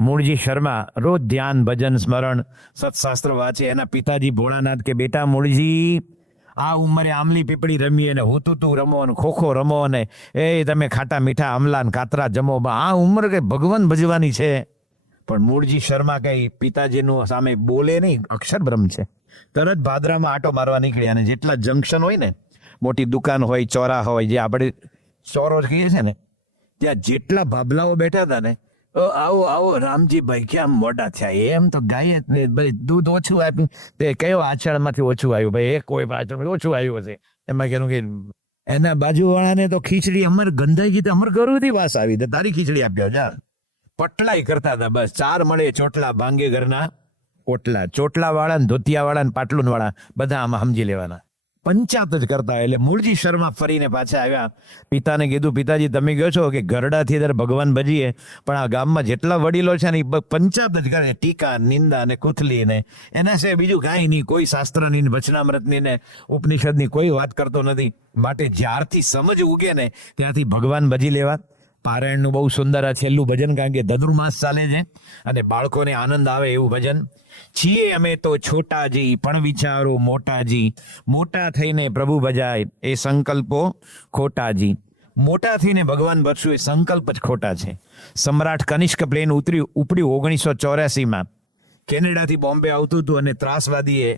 મૂળજી શર્મા રોજ ધ્યાન ભજન સ્મરણ સત્શાસ્ત્ર વાંચે. એના પિતાજી ભોળાનાથ કે બેટા મૂળજી આ ઉંમરે આમલી પીપળી રમીએ ને હુતુતુ રમો ને ખોખો રમો ને એ તમે ખાટા મીઠા આમલા ને કાતરા જમો, આ ઉંમર કઈ ભગવાન ભજવાની છે. પણ મૂળજી શર્મા કઈ પિતાજીનું સામે બોલે નહીં, અક્ષર બ્રહ્મ છે. તરત ભાદરામાં આટો મારવા નીકળ્યા. અને જેટલા જંકશન હોય ને, મોટી દુકાન હોય, ચોરા હોય, જે આપણે ચોરો કહીએ છીએ ને, ત્યાં જેટલા ભાભલાઓ બેઠા હતા ને, આવો આવો રામજીભાઈ ક્યાં મોટા થયા, એમ તો ગાય દૂધ ઓછું આપ્યું, તે કયો આચળમાંથી ઓછું આવ્યું ભાઈ, એક કોઈ આચળ ઓછું આવ્યું હશે. એમાં કેનું કે એના બાજુવાળાને તો ખીચડી અમારે ગંધાઈ ગઈ, અમારે ઘરથી વાસ આવી, તારી ખીચડી આપ્યો જા. પટલાઈ કરતા હતા બસ. 4 મળે ચોટલા ભાંગે ઘરના ઓટલા. ચોટલા વાળા ને ધોતિયા વાળા ને પાટલુન વાળા બધા આમાં સમજી લેવાના. પંચાયત જ કરતા. એટલે મૂળજી શર્મા ફરીને પાછા આવ્યા. પિતાને કીધું, પિતાજી તમે કહો છો કે ગરડાથી ત્યારે ભગવાન ભજીએ, પણ આ ગામમાં જેટલા વડીલો છે ને એ પંચાયત જ કરે, ટીકા નિંદા ને કુથલી ને એના સિવાય બીજું કાંઈ નહીં. કોઈ શાસ્ત્રની ને વચનામૃતની ને ઉપનિષદની કોઈ વાત કરતો નથી. માટે જ્યારથી સમજ ઉગે ને ત્યાંથી ભગવાન ભજી લેવા. પારાયણનું બહુ સુંદર આ છેલ્લું ભજન, કારણ કે ધનુર્માસ ચાલે છે અને બાળકોને આનંદ આવે એવું ભજન. છીએ અમે તો છોટાજી પણ વિચારો મોટાજી, મોટા થઈને પ્રભુ ભજાય એ સંકલ્પો ખોટાજી. મોટા થઈને ભગવાન ભજશું એ સંકલ્પ જ ખોટા છે. સમ્રાટ કનિષ્ક પ્લેન ઉપડ્યું 1984માં. કેનેડાથી બોમ્બે આવતું હતું અને ત્રાસવાદીએ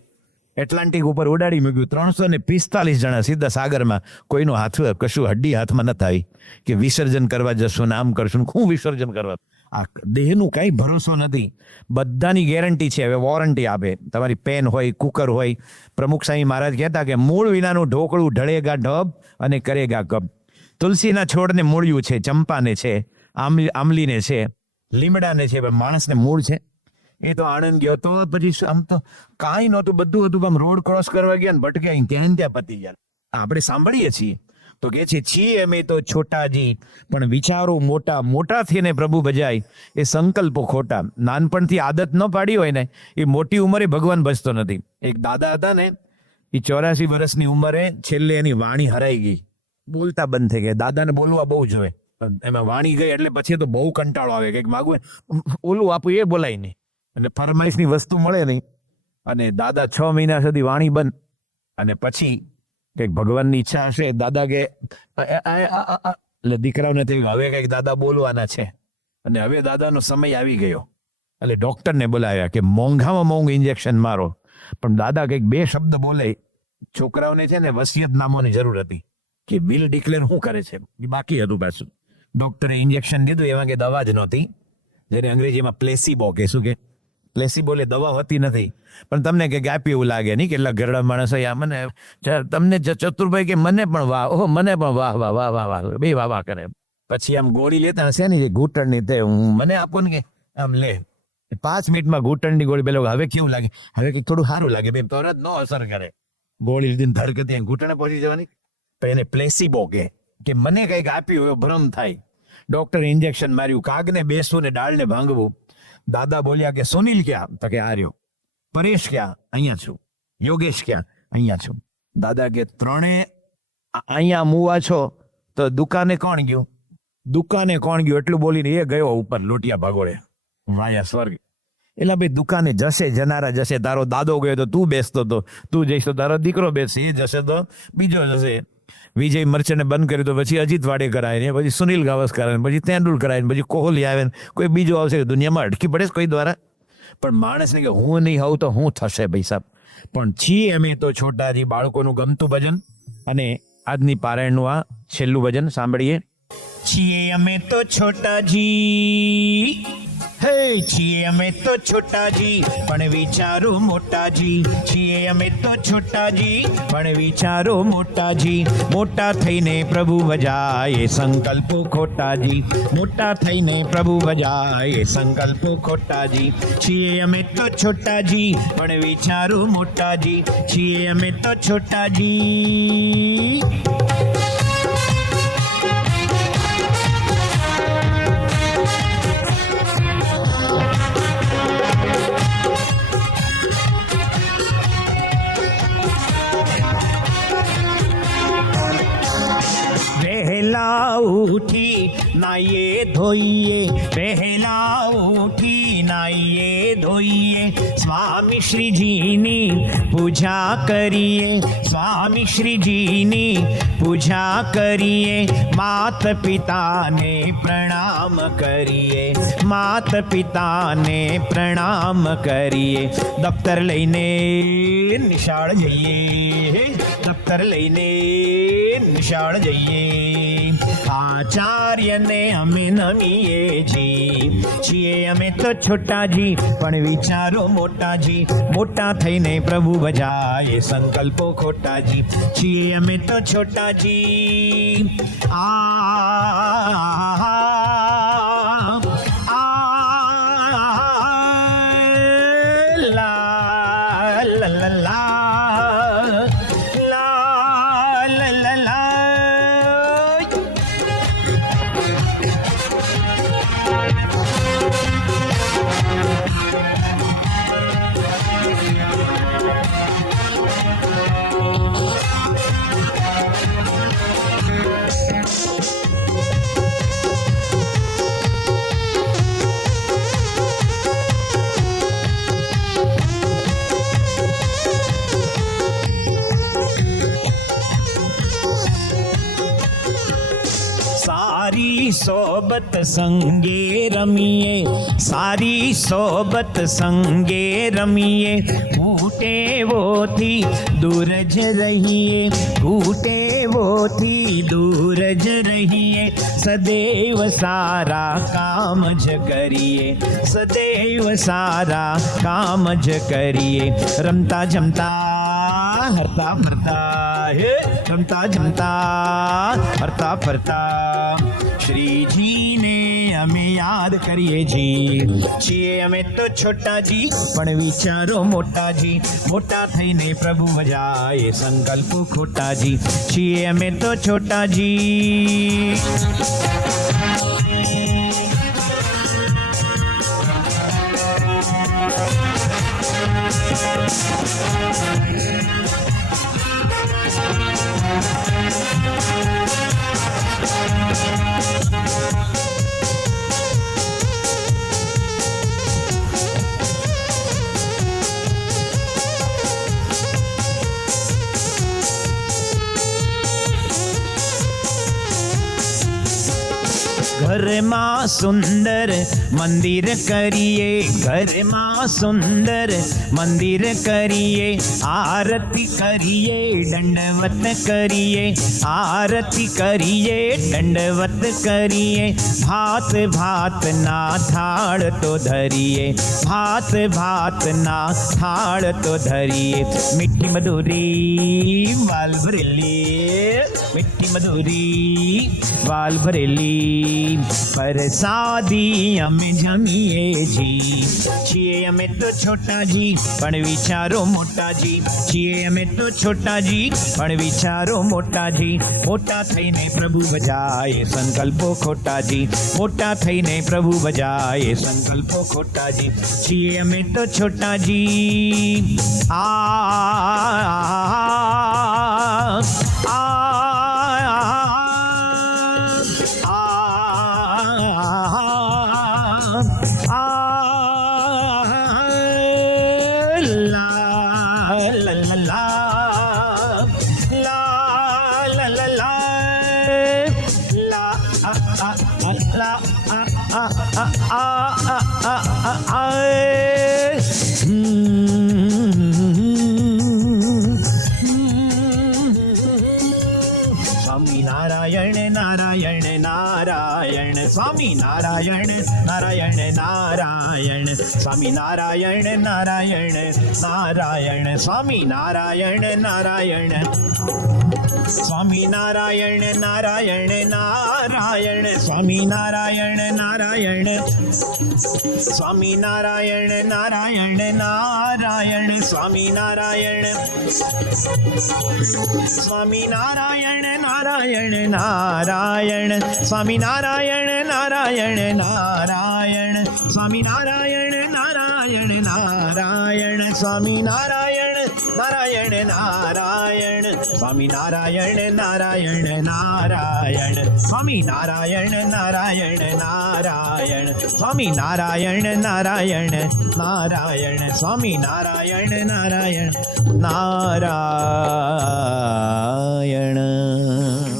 એટલાન્ટિક ઉપર ઉડાડી મૂક્યું. 345 જણા સીધા સાગરમાં. કોઈનો હાથ કશું હડ્ડી હાથમાં નથી આવી કે વિસર્જન કરવા જશું ને આમ કરશું. શું વિસર્જન કરવા? આ દેહનું કાંઈ ભરોસો નથી. બધાની ગેરંટી છે, હવે વોરંટી આપે. તમારી પેન હોય, કુકર હોય. પ્રમુખ સ્વામી મહારાજ કહેતા કે મૂળ વિનાનું ઢોકળું ઢળેગા ઢબ અને કરેગા કબ. તુલસીના છોડને મૂળિયું છે, ચંપાને છે, આમલીને છે, લીમડાને છે, પણ માણસને મૂળ છે. એ તો આણંદ ગયો તો પછી આમ તો કાંઈ નહોતું, બધું હતું. આમ રોડ ક્રોસ કરવા ગયા ને ભટક્યા, ત્યાં પતી ગયા. આપણે સાંભળીએ છીએ તો કે છે છીએ અમે તો છોટાજી, પણ વિચારો મોટા. મોટા થઈને પ્રભુ ભજાય એ સંકલ્પો ખોટા. નાનપણથી આદત ન પાડી હોય ને, એ મોટી ઉંમરે ભગવાન ભજતો નથી. એક દાદા હતા ને, એ 84 વર્ષની ઉંમરે છેલ્લે એની વાણી હરાઈ ગઈ, બોલતા બંધ થઈ ગયા. દાદાને બોલવા બહુ જોવે, એમાં વાણી ગઈ એટલે પછી તો બહુ કંટાળો આવે. કંઈક માગવું ઓલું આપું એ બોલાય નહીં, અને ફરમાઈશની વસ્તુ મળે નહીં. અને દાદા 6 મહિના સુધી વાણી બંધ. અને પછી કંઈક ભગવાનની ઈચ્છા હશે, દાદા કે એટલે દીકરાઓને થયું હવે કંઈક દાદા બોલવાના છે. અને હવે દાદાનો સમય આવી ગયો એટલે ડોક્ટરને બોલાવ્યા કે મોંઘામાં મોંઘું ઇન્જેક્શન મારો. પણ દાદા કંઈક 2 શબ્દ બોલે. છોકરાઓને છે ને વસિયતનામાની જરૂર હતી કે બિલ ડિક્લેર શું કરે છે, એ બાકી હતું પાછું. ડોક્ટરે ઇન્જેક્શન દીધું, એમાં કે દવા જ નહોતી, જેને અંગ્રેજીમાં પ્લેસિબો કે શું કે પ્લેસિબો એટલે દવા હોતી નથી. પણ તમને કે આપી એવું લાગે નહીં. કેટલા ઘરડા માણસો મને તમને ચતુરભાઈ કે મને પણ વાહ, ઓહો મને પણ વાહ વાહ વાહ વાહ વાહ, બે વાહ વાહ કરે. પછી આમ ગોળી લેતા હશે ને, જે ઘૂંટણની તે મને આપો ને કે આમ લે, 5 મિનિટમાં ઘૂંટણની ગોળી પેલો હવે કેવું લાગે, હવે કંઈક થોડું સારું લાગે, બે તરત નો અસર કરે. ગોળી લીધી ધરકતી ઘૂંટણે પહોંચી જવાની. તો એને પ્લેસિબો કે મને કંઈક આપ્યું એવો ભ્રમ થાય. ડોક્ટરે ઇન્જેક્શન માર્યું, કાગને બેસવું ને ડાળને ભાંગવું. દાદા બોલ્યા કે સુનિલ ક્યાં? તો કે આ રહ્યો. પરેશ ક્યાં? અહીંયા છું. યોગેશ ક્યાં? અહીંયા છું. દાદા કે ત્રણે અહીંયા મુવા છો તો દુકાને કોણ ગયું? દુકાને કોણ ગયું એટલું બોલીને એ ગયો ઉપર લોટિયા ભાગોળે વાયા સ્વર્ગ. એટલે ભાઈ દુકાને જશે જનારા જશે. તારો દાદો ગયો તો તું બેસતો હતો, તું જઈશ તો તારો દીકરો બેસશે, એ જશે તો બીજો જશે. વિજય મર્ચન્ટને બંધ કર્યું તો પછી અજીત વાડેકર આવે ને, પછી સુનિલ ગાવસ્કર આવે, પછી તેંડુલકર આવે, પછી કોહલી આવે ને, કોઈ બીજો આવશે. દુનિયામાં અટકી પડે કોઈ દ્વારા. પણ માણસને કે હું નહીં હોઉં તો હું થશે ભાઈ સાહેબ. પણ છીએ અમે તો છોટાજી, બાળકોનું ગમતું ભજન. અને આજની પારાયણનું આ છેલ્લું ભજન સાંભળીએ. છીએ અમે તો છોટાજી, હે છીએ અમે તો છોટાજી, પણ વિચારો મોટાજી. છીએ અમે તો છોટાજી, પણ વિચારો મોટાજી. મોટા થઈને પ્રભુ ભજાય સંકલ્પો ખોટાજી. મોટા થઈને પ્રભુ ભજાય સંકલ્પો ખોટાજી. છીએ અમે તો છોટાજી, પણ વિચારો મોટાજી. છીએ અમે તો છોટાજી. વહેલા ઉઠી નાઈએ ધોઈએ, વહેલા ઉઠી નાઈએ ધોઈએ, સ્વામી શ્રીજીની પૂજા કરીએ, સ્વામી શ્રીજીની પૂજા કરીએ. માત પિતાને પ્રણામ કરીએ, માત પિતાને પ્રણામ કરીએ. દફતર લઈને નિશાળ જઈએ, દફતર લઈને નિશાળ જઈએ. આચાર્યને અમે નમીએ છીએ અમે તો છોટાજી, પણ વિચારો મોટાજી. મોટા થઈને પ્રભુ ભજાય સંકલ્પો ખોટાજી. છીએ અમે તો છોટાજી. સારી સોબત સંગે રમીએ, સારી સોબત સંગે રમીએ. ઊંટ કુટેવોથી દૂર જ રહીએ, કુટેવોથી દૂર જ રહીએ, સદૈવ સારા કામ જ કરીએ, સદૈવ સારા કામ જ કરીએ. રમતા જમતા હરતા ફરતા, હે રમતા જમતા હરતા ફરતા શ્રીજીને અમે યાદ કરીએ છીએ અમે તો છોટાજી પણ વિચારો મોટાજી, મોટા થઈને પ્રભુ ભજાય સંકલ્પો ખોટાજી, છીએ અમે તો છોટાજી. ઘરમાં સુંદર મંદિર કરીએ, ઘરમાં સુંદર મંદિર કરીએ, આરતી કરીએ દંડવત કરીએ, આરતી કરીએ દંડવત કરીએ, ભાત ભાતના થાળ તો ધરીએ, ભાત ભાતના થાળ તો ધરીએ. મીઠી મધુરી વાલ ભરેલી, મીઠી મધુરી વાલ ભરેલી પરસાદી અમે જમીએ છીએ અમે તો છોટાજી પણ વિચારો મોટાજી, છીએ અમે તો છોટાજી પણ વિચારો મોટાજી, મોટા થઈને પ્રભુ ભજાય સંકલ્પો ખોટાજી, મોટા થઈને પ્રભુ ભજાય સંકલ્પો ખોટાજી, છીએ અમે તો છોટાજી. સ્વામિનારાયણ નારાયણ નારાયણ, સ્વામિનારાયણ નારાયણ નારાયણ, સ્વામિનારાયણ નારાયણ નારાયણ, સ્વામિનારાયણ નારાયણ, સ્વામિનારાયણ નારાયણ નારાયણ, સ્વામિનારાયણ નારાયણ, સ્વામિનારાયણ નારાયણ નારાયણ, સ્વામિનારાયણ, સ્વામિનારાયણ નારાયણ નારાયણ, સ્વામિનારાયણ નારાયણ નારાયણ, સ્વામિનારાયણ નારાયણ નારાયણ, સ્વામિનારાયણ નારાયણ નારાયણ, સ્વામિનારાયણ નારાયણ નારાયણ, સ્વામિનારાયણ નારાયણ નારાયણ, સ્વામિનારાયણ નારાયણ નારાયણ, સ્વામિનારાયણ નારાયણ નારાયણ.